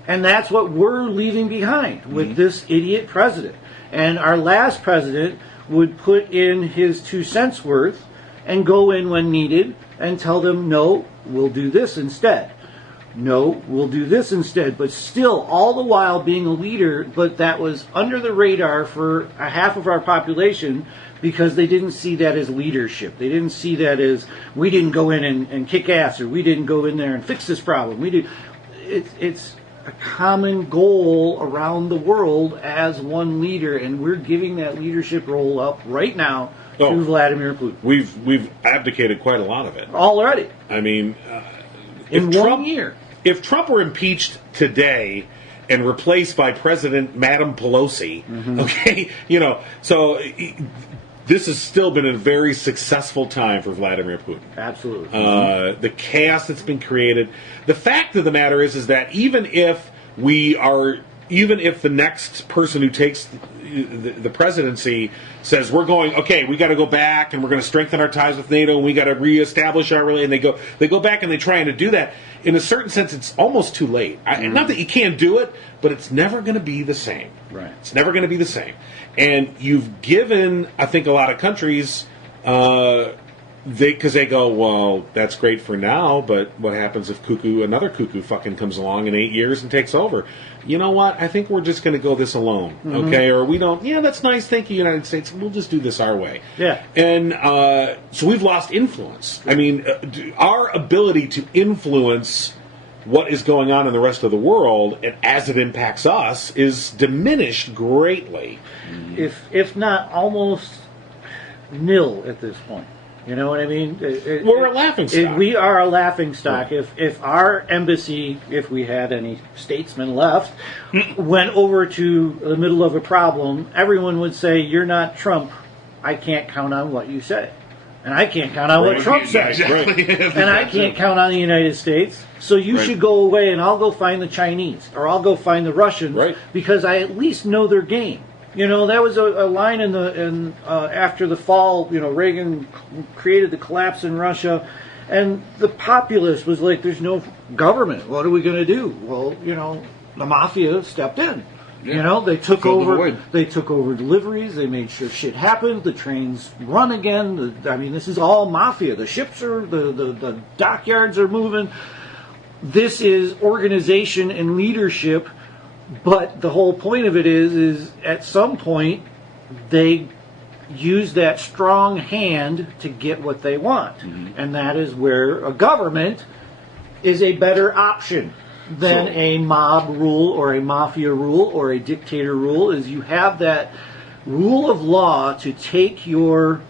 And that's what we're leaving behind with this idiot president. And our last president would put in his 2 cents worth and go in when needed and tell them, no, we'll do this instead. No, we'll do this instead. But still, all the while being a leader, but that was under the radar for a half of our population, because they didn't see that as leadership. They didn't see that as, we didn't go in and kick ass, or we didn't go in there and fix this problem. It's a common goal around the world as one leader, and we're giving that leadership role up right now to Vladimir Putin. We've abdicated quite a lot of it already. In one year. If Trump were impeached today and replaced by President Madam Pelosi, so this has still been a very successful time for Vladimir Putin. Absolutely. The chaos that's been created. The fact of the matter is that even if the next person who takes the presidency says, we're going, we got to go back and we're going to strengthen our ties with NATO and we got to reestablish our relationship, and they go back and they try to do that. In a certain sense, it's almost too late. Not that you can't do it, but it's never going to be the same. Right. It's never going to be the same. And you've given, I think, a lot of countries, because they go, well, that's great for now, but what happens if another cuckoo fucking comes along in 8 years and takes over? You know what? I think we're just going to go this alone, okay? Or we don't, that's nice, thank you, United States, we'll just do this our way. Yeah. And so we've lost influence. Our ability to influence what is going on in the rest of the world, and as it impacts us, is diminished greatly. If not almost nil at this point. You know what I mean? We're a laughingstock. We are a laughingstock. Yeah. If our embassy, if we had any statesmen left, went over to the middle of a problem, everyone would say, you're not Trump. I can't count on what you say. And I can't count on what Trump says. Exactly. And I can't count on the United States. So you should go away and I'll go find the Chinese. Or I'll go find the Russians. Right. Because I at least know their game. That was a line after the fall. Reagan created the collapse in Russia, and the populace was like, "There's no government. What are we going to do?" Well, the Mafia stepped in. Yeah. They took Filled the over. void. They took over deliveries. They made sure shit happened. The trains run again. This is all Mafia. The ships are the dockyards are moving. This is organization and leadership. But the whole point of it is at some point they use that strong hand to get what they want. And that is where a government is a better option than a mob rule or a mafia rule or a dictator rule. Is you have that rule of law to take your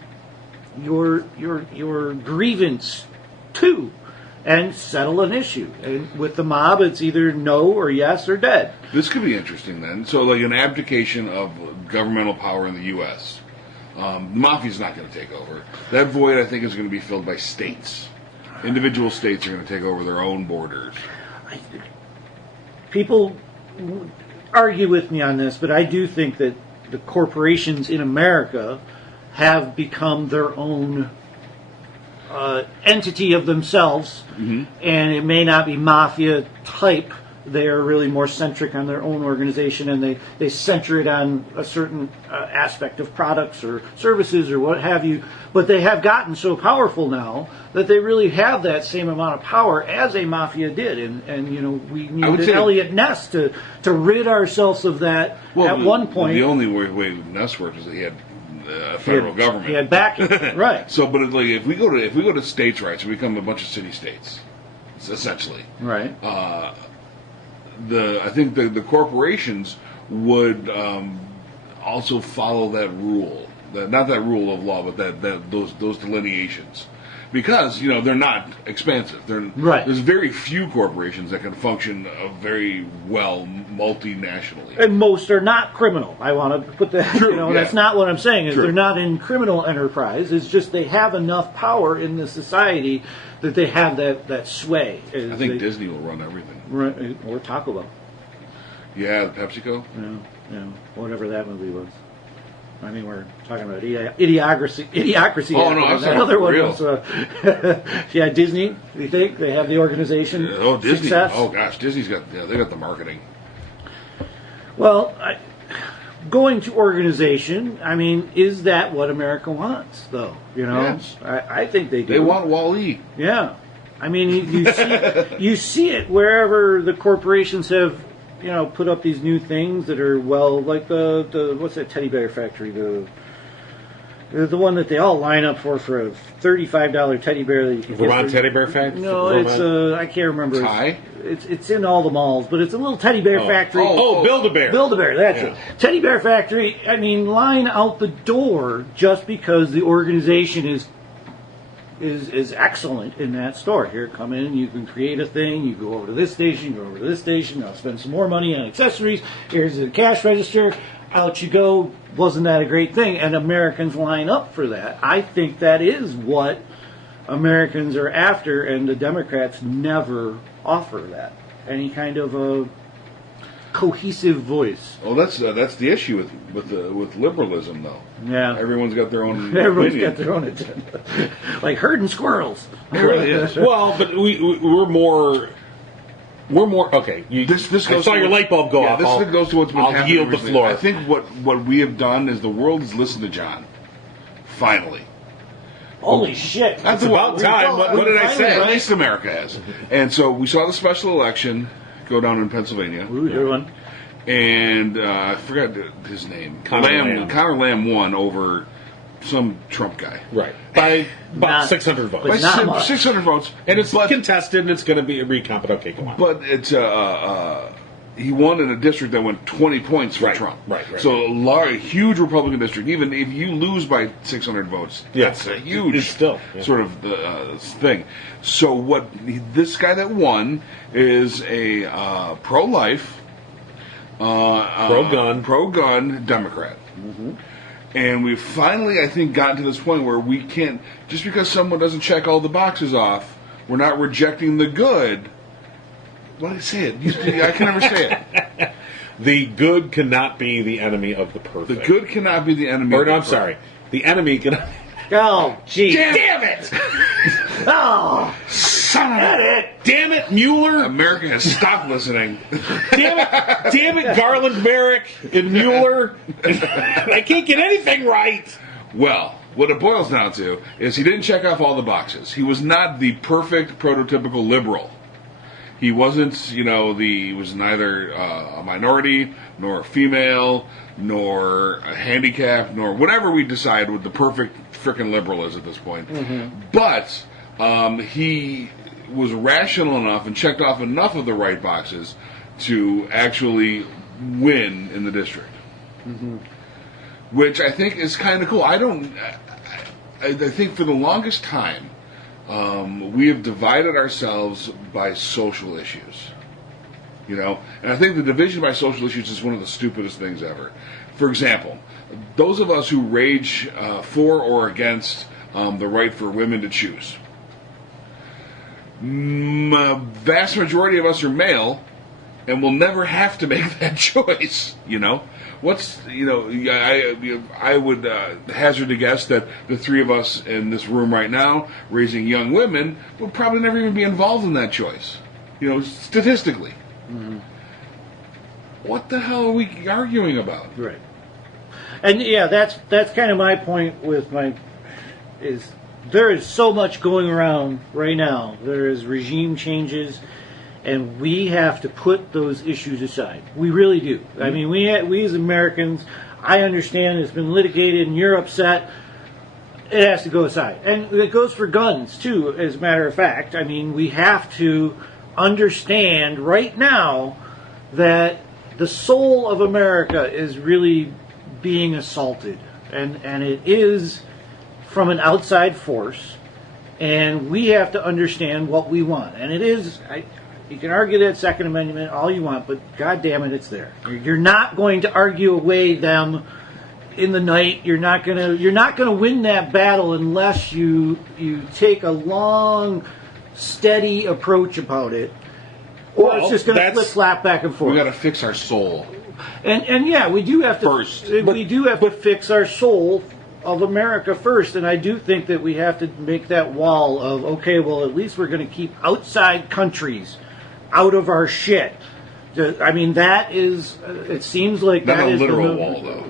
grievance to and settle an issue. And with the mob, it's either no or yes or dead. This could be interesting then. So, like an abdication of governmental power in the U.S. The mafia's not going to take over. That void, I think, is going to be filled by states. Individual states are going to take over their own borders. People argue with me on this, but I do think that the corporations in America have become their own entity of themselves, and it may not be mafia type. They are really more centric on their own organization, and they center it on a certain aspect of products or services or what have you. But they have gotten so powerful now that they really have that same amount of power as a mafia did. And you know, we needed Elliot Ness to rid ourselves of that at one point. The only way Ness worked is that he had federal government. He had backing, right? So, but like, if we go to states' rights, we become a bunch of city states, essentially. Right. I think the corporations would also follow that rule, not that rule of law, but those delineations, because you know they're not expansive. There's very few corporations that can function very well multinationally, and most are not criminal. I want to put that. True, you know, yeah. That's not what I'm saying. Is True. they're not in criminal enterprise. It's just they have enough power in the society that they have that sway. I think Disney will run everything. Right, or Taco Bell. Yeah, PepsiCo. Yeah, whatever that movie was. I mean, we're talking about idiocracy. Oh no, that's that not other one real. was. Yeah, Disney. You think they have the organization? Disney. Success? Oh gosh, Disney's got they got the marketing. Well, going to organization. I mean, is that what America wants, though? You know, Yes. I think they do. They want Wall-E. Yeah, I mean, you see it wherever the corporations have, you know, put up these new things that are like the what's that teddy bear factory, the one that they all line up for a $35 teddy bear that you can Vermont get Teddy Bear Factory. No, it's I can't remember. Thai? It's in all the malls, but it's a little teddy bear factory. Build-A-Bear. Build-A-Bear, that's it. Teddy bear factory. I mean, line out the door just because the organization is excellent in that store. Here, come in, you can create a thing, you go over to this station, go over to this station, I'll spend some more money on accessories, here's the cash register, out you go. Wasn't that a great thing? And Americans line up for that. I think that is what Americans are after, and the Democrats never offer that. Any kind of a cohesive voice. Well, that's the issue with liberalism, though. Yeah. Everyone's got their own. Everyone's opinion. got their own agenda. Like herding squirrels. It really is. Well, but we're more. Okay. This I goes saw to your light bulb go off. This goes to what's been I'll happening yield the recently. floor. I think what we have done is the world has listened to John. Finally. Holy shit. That's about time. What did I say? At least America has. And so we saw the special election go down in Pennsylvania. Ooh, good one. And I forgot his name. Conor Lamb won over some Trump guy. Right. By about Not- 600 votes. but not much. 600 votes. And it's but, contested, and it's going to be a recount, but okay, go on. But it's he won in a district that went 20 points for Right, Trump. right. So a huge Republican district. Even if you lose by 600 votes, that's a huge it's still, sort of thing. So what this guy that won is a pro-life, pro-gun Democrat. Mm-hmm. And we've finally, I think, gotten to this point where we can't, just because someone doesn't check all the boxes off, we're not rejecting the good. What did I say it? I can never say it. The good cannot be the enemy of the perfect. The good cannot be the enemy. Or no, I'm sorry. The enemy cannot. Oh, gee. Damn it! Oh, Son of a... Damn it, Mueller! America has stopped listening. Damn it, Garland Merrick and Mueller. I can't get anything right. Well, what it boils down to is he didn't check off all the boxes. He was not the perfect prototypical liberal. He wasn't, he was neither a minority, nor a female, nor a handicap, nor whatever we decide what the perfect frickin' liberal is at this point. Mm-hmm. But he was rational enough and checked off enough of the right boxes to actually win in the district. Mm-hmm. Which I think is kind of cool. I think for the longest time, we have divided ourselves by social issues, and I think the division by social issues is one of the stupidest things ever. For example, those of us who rage for or against the right for women to choose, vast majority of us are male, and we'll never have to make that choice. I would hazard to guess that the three of us in this room right now, raising young women, would probably never even be involved in that choice. Statistically. Mm-hmm. What the hell are we arguing about? Right. And that's kind of my point with is there is so much going around right now. There is regime changes, and we have to put those issues aside. We really do. Mm-hmm. I mean, we as Americans, I understand it's been litigated and you're upset. It has to go aside. And it goes for guns, too, as a matter of fact. I mean, we have to understand right now that the soul of America is really being assaulted. And it is from an outside force. And we have to understand what we want. And it is... You can argue that Second Amendment all you want, but God damn it, it's there. You're not going to argue away them in the night. You're not gonna win that battle unless you take a long, steady approach about it, or it's just going to flip flap back and forth. We got to fix our soul, and yeah, we do have to first. We do have to fix our soul of America first, and I do think that we have to make that wall of at least we're going to keep outside countries out of our shit. I mean, that is. It seems like not that a is literal wall, though.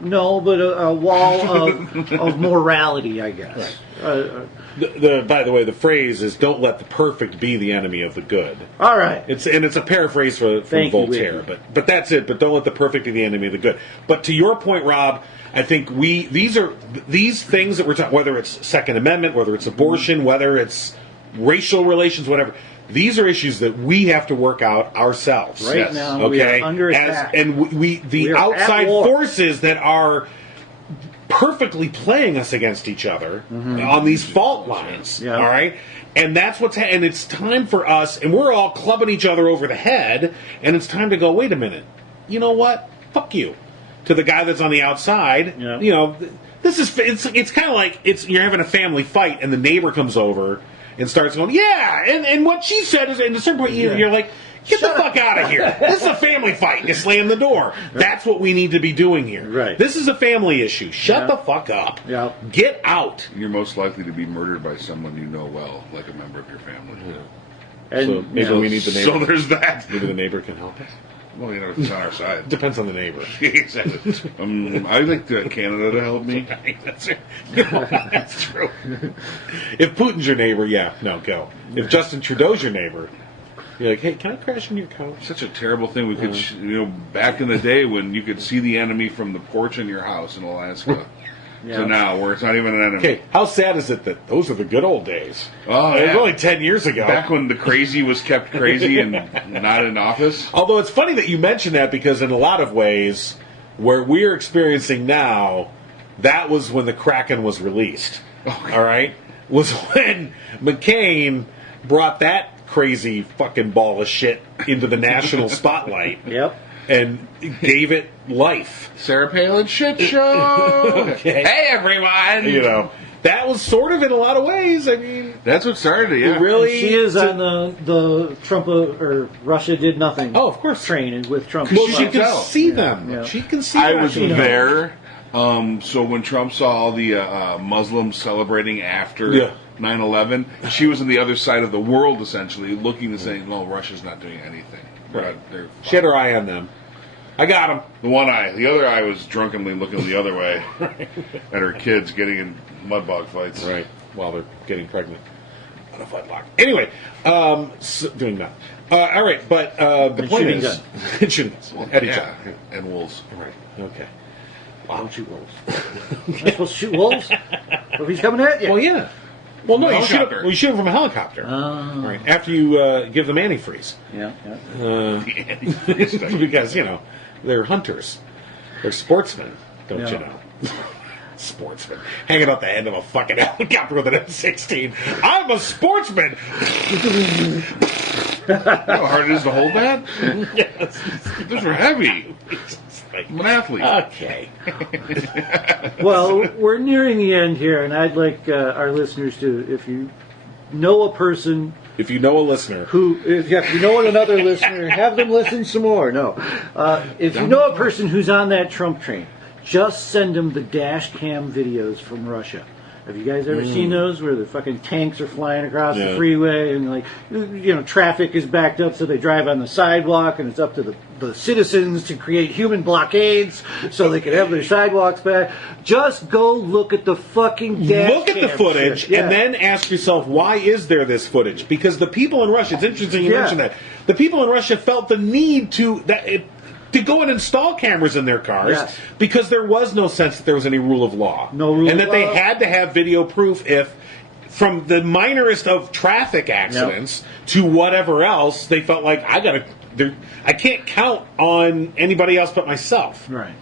No, but a wall of morality, I guess. Right. By the way, the phrase is "Don't let the perfect be the enemy of the good." All right. It's a paraphrase from Voltaire, but that's it. But don't let the perfect be the enemy of the good. But to your point, Rob, I think these things that we're talking, whether it's Second Amendment, whether it's abortion, whether it's racial relations, whatever. These are issues that we have to work out ourselves. Right now, we are under attack. The outside forces that are perfectly playing us against each other on these fault lines. Yeah. All right? And that's and it's time for us, and we're all clubbing each other over the head, and it's time to go, wait a minute. You know what? Fuck you. To the guy that's on the outside. Yeah. It's kind of like you're having a family fight, and the neighbor comes over and starts going, and what she said is, at a certain point, you're like, get the fuck out of here. This is a family fight. You slam the door. That's what we need to be doing here. Right. This is a family issue. Shut the fuck up. Yeah. Get out. You're most likely to be murdered by someone you know well, like a member of your family. Yeah. And so maybe we need the neighbor. So there's that. Maybe the neighbor can help us. Well, it's on our side. Depends on the neighbor. Exactly. I'd like Canada to help me. That's true. If Putin's your neighbor, go. If Justin Trudeau's your neighbor, you're like, hey, can I crash in your couch? Such a terrible thing. We could, back in the day when you could see the enemy from the porch in your house in Alaska. Yeah. To now, where it's not even an enemy. Okay, how sad is it that those are the good old days? Oh, it was only 10 years ago. Back when the crazy was kept crazy and not in office. Although it's funny that you mention that, because in a lot of ways, where we're experiencing now, that was when the Kraken was released. Okay. All right? Was when McCain brought that crazy fucking ball of shit into the national spotlight. Yep. And gave it life. Sarah Palin shit show. Okay. Hey, everyone. That was sort of in a lot of ways. I mean, that's what started it. Yeah, really. She is on the Trump or Russia did nothing. Oh, of course, training with Trump. Well, she can see them. Yeah. She can see. I was there. So when Trump saw all the Muslims celebrating after 9/11, she was on the other side of the world, essentially, looking and saying, "No, Russia's not doing anything." Right. She had her eye on them. I got him. The one eye. The other eye was drunkenly looking the other way at her kids getting in mud bog fights. Right. While they're getting pregnant. On a fight lock. Anyway, doing that. All right, but the point is... shooting guns. At each other. And wolves. Right. Okay. Wow. Don't shoot wolves. Am I supposed to shoot wolves? If he's coming at you? Well, yeah. Well, no, you shoot him from a helicopter. Oh. Right. After you give them antifreeze. Yeah. Because, they're hunters. They're sportsmen, don't you know? Sportsman. Hanging out the end of a fucking helicopter with an F-16. I'm a sportsman! You know how hard it is to hold that? Yes. Those are heavy. I'm an athlete. Okay. Well, we're nearing the end here, and I'd like our listeners to, if you know a person If you know a listener. If you know another listener, have them listen some more. No. If you know a person who's on that Trump train, just send them the dash cam videos from Russia. Have you guys ever seen those where the fucking tanks are flying across the freeway and traffic is backed up, so they drive on the sidewalk, and it's up to the citizens to create human blockades so they can have their sidewalks back? Just go look at the fucking dash Look at the footage and then ask yourself, why is there this footage? Because the people in Russia, it's interesting you mentioned that, the people in Russia felt the need to go and install cameras in their cars because there was no sense that there was any rule of law. No rule and of that they had to have video proof if, from the minorest of traffic accidents to whatever else, they felt like, I can't count on anybody else but myself. Right.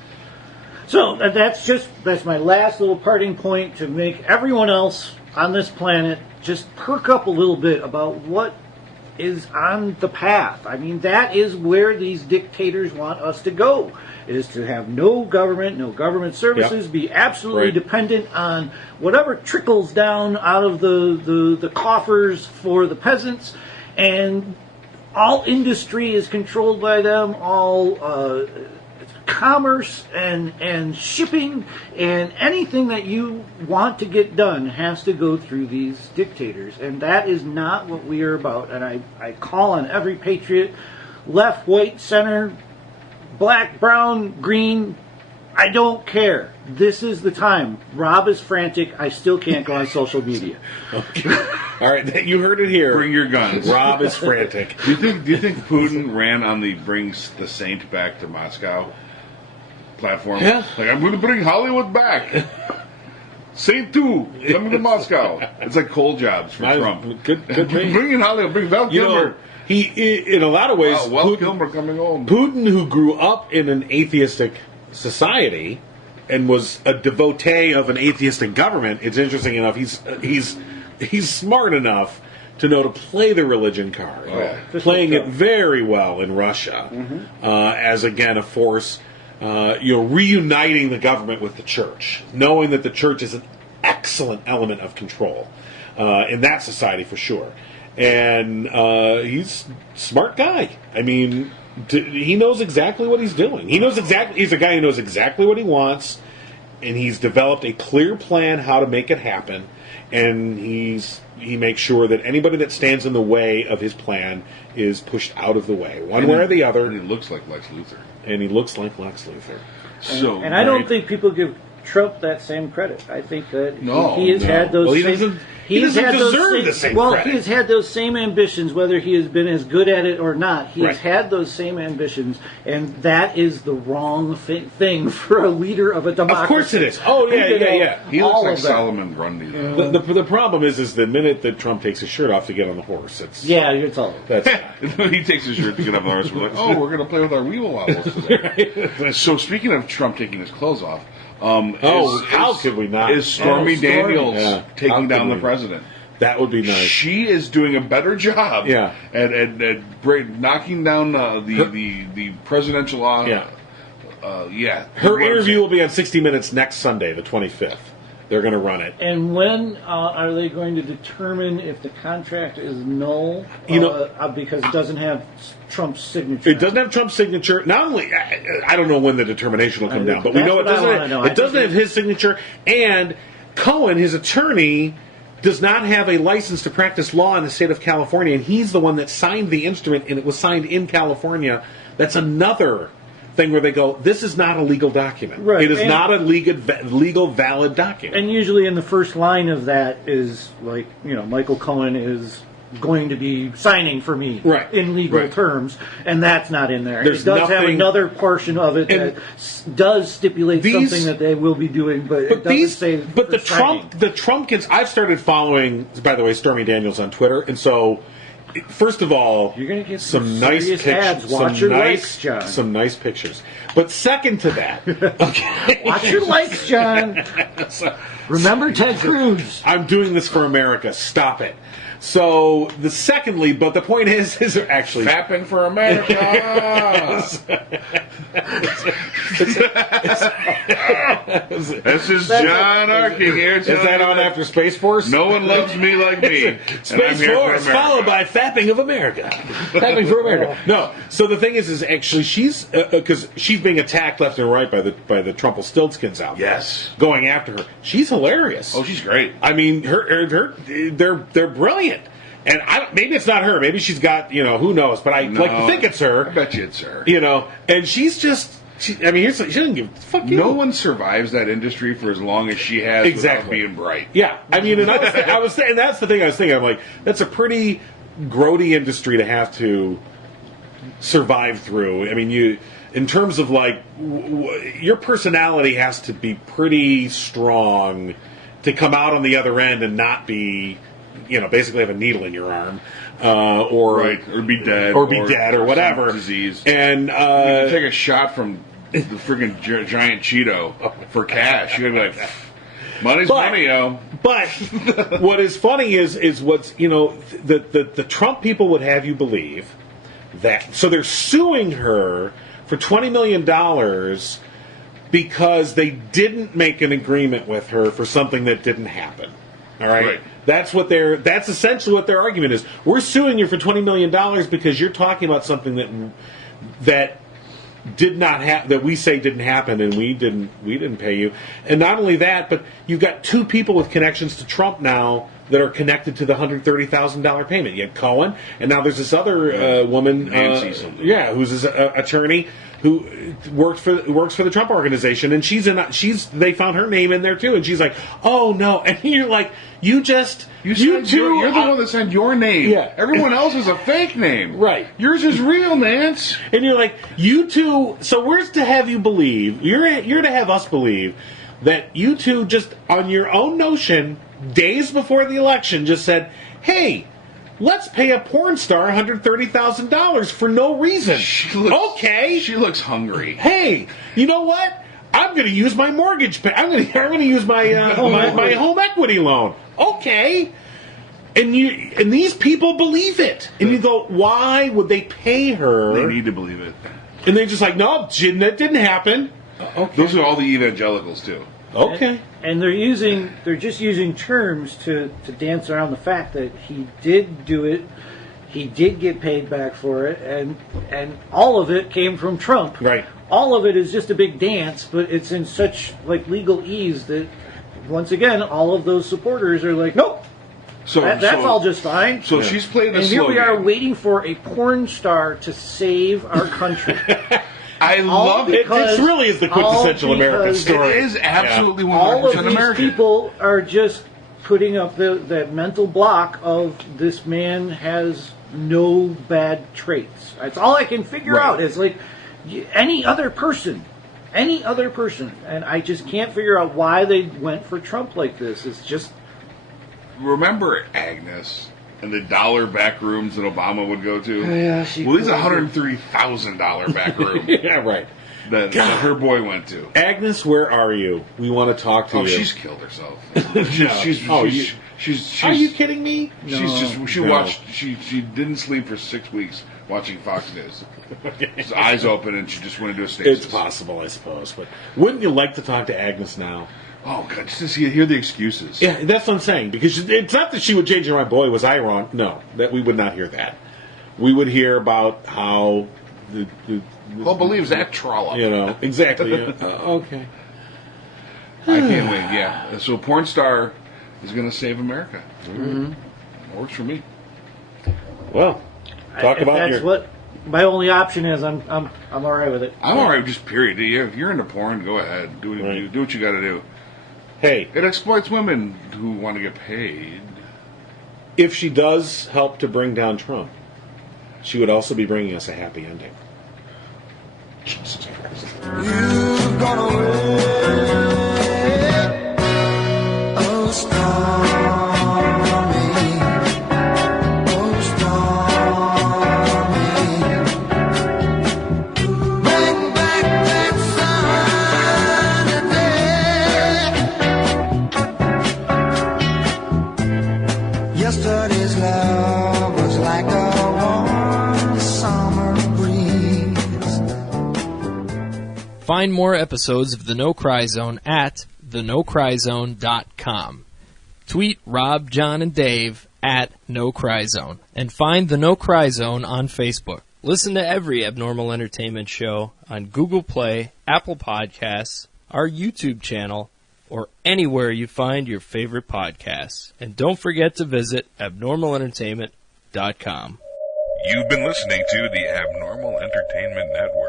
So that's my last little parting point to make everyone else on this planet just perk up a little bit about what is on the path. I mean, that is where these dictators want us to go, is to have no government services, be absolutely dependent on whatever trickles down out of the coffers for the peasants, and all industry is controlled by them, all commerce and shipping and anything that you want to get done has to go through these dictators, and that is not what we are about. And I call on every patriot, left, white, center, black, brown, green, I don't care. This is the time. Rob is frantic. I still can't go on social media. Okay. All right, you heard it here. Bring your guns. Rob is frantic. Do you think Putin ran on the brings the saint back to Moscow platform? Yeah. Like, I'm going to bring Hollywood back. Saint 2, coming to Moscow. It's like coal jobs for Trump. Good Bring in Hollywood. Bring Val Kilmer. He, in a lot of ways, Val Kilmer coming home. Putin, who grew up in an atheistic society and was a devotee of an atheistic government, it's interesting enough, he's smart enough to know to play the religion card, playing it very well in Russia, as again a force, reuniting the government with the church, knowing that the church is an excellent element of control in that society for sure, and he's a smart guy. I mean, he knows exactly what he's doing. He's a guy who knows exactly what he wants, and he's developed a clear plan how to make it happen, and he makes sure that anybody that stands in the way of his plan is pushed out of the way, one way or the other. And he looks like Lex Luthor. And I don't think people give Trump that same credit. I think that he has had those. Well, he doesn't deserve the same credit. He has had those same ambitions, whether he has been as good at it or not. He has had those same ambitions, and that is the wrong thing for a leader of a democracy. Of course it is. Oh, yeah. He looks like Solomon Grundy. The problem is the minute that Trump takes his shirt off to get on the horse, it's all. That's he takes his shirt to get on the horse. We're like, we're going to play with our Weevil Owls today. So speaking of Trump taking his clothes off, how could we not? Is Stormy Daniels taking down the president? That would be nice. She is doing a better job at knocking down the presidential Her interview will be on 60 Minutes next Sunday, the 25th. They're going to run it. And when are they going to determine if the contract is null? Because it doesn't have Trump's signature. It doesn't have Trump's signature. Not only, I don't know when the determination will come down, but we know it doesn't have his signature. And Cohen, his attorney, does not have a license to practice law in the state of California, and he's the one that signed the instrument, and it was signed in California. That's another thing where they go, this is not a legal document. Right. It is not a legal valid document. And usually in the first line of that is like, Michael Cohen is going to be signing for me in legal terms, and that's not in there. It does have another portion of it that does stipulate something that they will be doing, but it doesn't say. But the Trumpkins, I've started following, by the way, Stormy Daniels on Twitter, and so. First of all, you're going to get some nice pictures. Watch your likes, John. Some nice pictures. But second to that, watch your likes, John. Remember Ted Cruz. I'm doing this for America. Stop it. So but the point is actually fapping for America. This is John Arking here. Is that on after Space Force? No one loves me like me. Space Force, followed by Fapping of America. Fapping for America. No. So the thing is actually she's because she's being attacked left and right by the Trumpelstiltskins out there. Yes, going after her. She's hilarious. Oh, she's great. I mean, they're brilliant. And maybe it's not her. Maybe she's got, who knows. But I like to think it's her. I bet you it's her. And she's just, she doesn't give a fuck you. No one survives that industry for as long as she has without being bright. Yeah. I mean, and I was saying, that's the thing I was thinking. I'm like, that's a pretty grody industry to have to survive through. I mean, in terms of like, your personality has to be pretty strong to come out on the other end and not be, basically have a needle in your arm, or be dead, or whatever disease. And you can take a shot from the friggin' giant Cheeto for cash. You're gonna be like, money's money, yo. But what is funny is what's the Trump people would have you believe that. So they're suing her for $20 million because they didn't make an agreement with her for something that didn't happen. All right. That's essentially what their argument is. We're suing you for $20 million because you're talking about something that did not happen, that we say didn't happen, and we didn't pay you. And not only that, but you've got two people with connections to Trump now that are connected to the $130,000 payment. You had Cohen, and now there's this other woman, Nancy something. who's his attorney who works for the Trump organization, and they found her name in there too, and she's like, oh no, and you're like, you're the one that signed your name. Yeah. Everyone else is a fake name. Right. Yours is real, Nance. And you're like, you two. So we're to have you believe. You're to have us believe that you two just on your own notion, days before the election, just said, hey, let's pay a porn star $130,000 for no reason. She looks hungry. Hey, you know what? I'm going to use my mortgage. I'm going to use my my home equity loan. Okay. And these people believe it. And you go, why would they pay her? They need to believe it. And they're just like, no, that didn't happen. Okay. Those are all the evangelicals too. Okay. And they're just using terms to dance around the fact that he did do it. He did get paid back for it, and all of it came from Trump. Right. All of it is just a big dance, but it's in such legal ease that once again all of those supporters are like, nope. That's all just fine. So she's playing and here we are waiting for a porn star to save our country. I love it. It really is the quintessential American story. It is absolutely 100% all of these American. people are just putting up that mental block of this man has no bad traits. That's all I can figure out. It's like any other person. And I just can't figure out why they went for Trump like this. It's just... Remember Agnes and the dollar back rooms that Obama would go to? Yeah, well, these $103,000 back room. Yeah, right. That her boy went to. Agnes, where are you? We want to talk to you. Oh, she's killed herself. She's are you kidding me? No. She didn't sleep for 6 weeks watching Fox News. His eyes open and she just went into a stasis. It's possible, I suppose. But wouldn't you like to talk to Agnes now? Oh, God, just to hear the excuses. Yeah, that's what I'm saying. Because it's not that she would change her mind. Boy, was I wrong. No, that we would not hear that. We would hear about how Who believes that trollop? Exactly. Yeah. Okay. I can't wait. Yeah. So, porn star is going to save America. Mm-hmm. That works for me. Well, that's what my only option is. I'm all right with it. I'm all right with just period. If you're into porn, go ahead. Do what you got to do. Hey, it exploits women who want to get paid. If she does help to bring down Trump, she would also be bringing us a happy ending. Jesus Christ. You've gone away. Oh, stormy. Oh, stormy. Bring back that sunny day. Yesterday's love was like a warm summer breeze. Find more episodes of The No Cry Zone at thenocryzone.com. Tweet Rob, Jon, and Dave at No Cry Zone. And find The No Cry Zone on Facebook. Listen to every Abnormal Entertainment show on Google Play, Apple Podcasts, our YouTube channel, or anywhere you find your favorite podcasts. And don't forget to visit abnormalentertainment.com. You've been listening to the Abnormal Entertainment Network.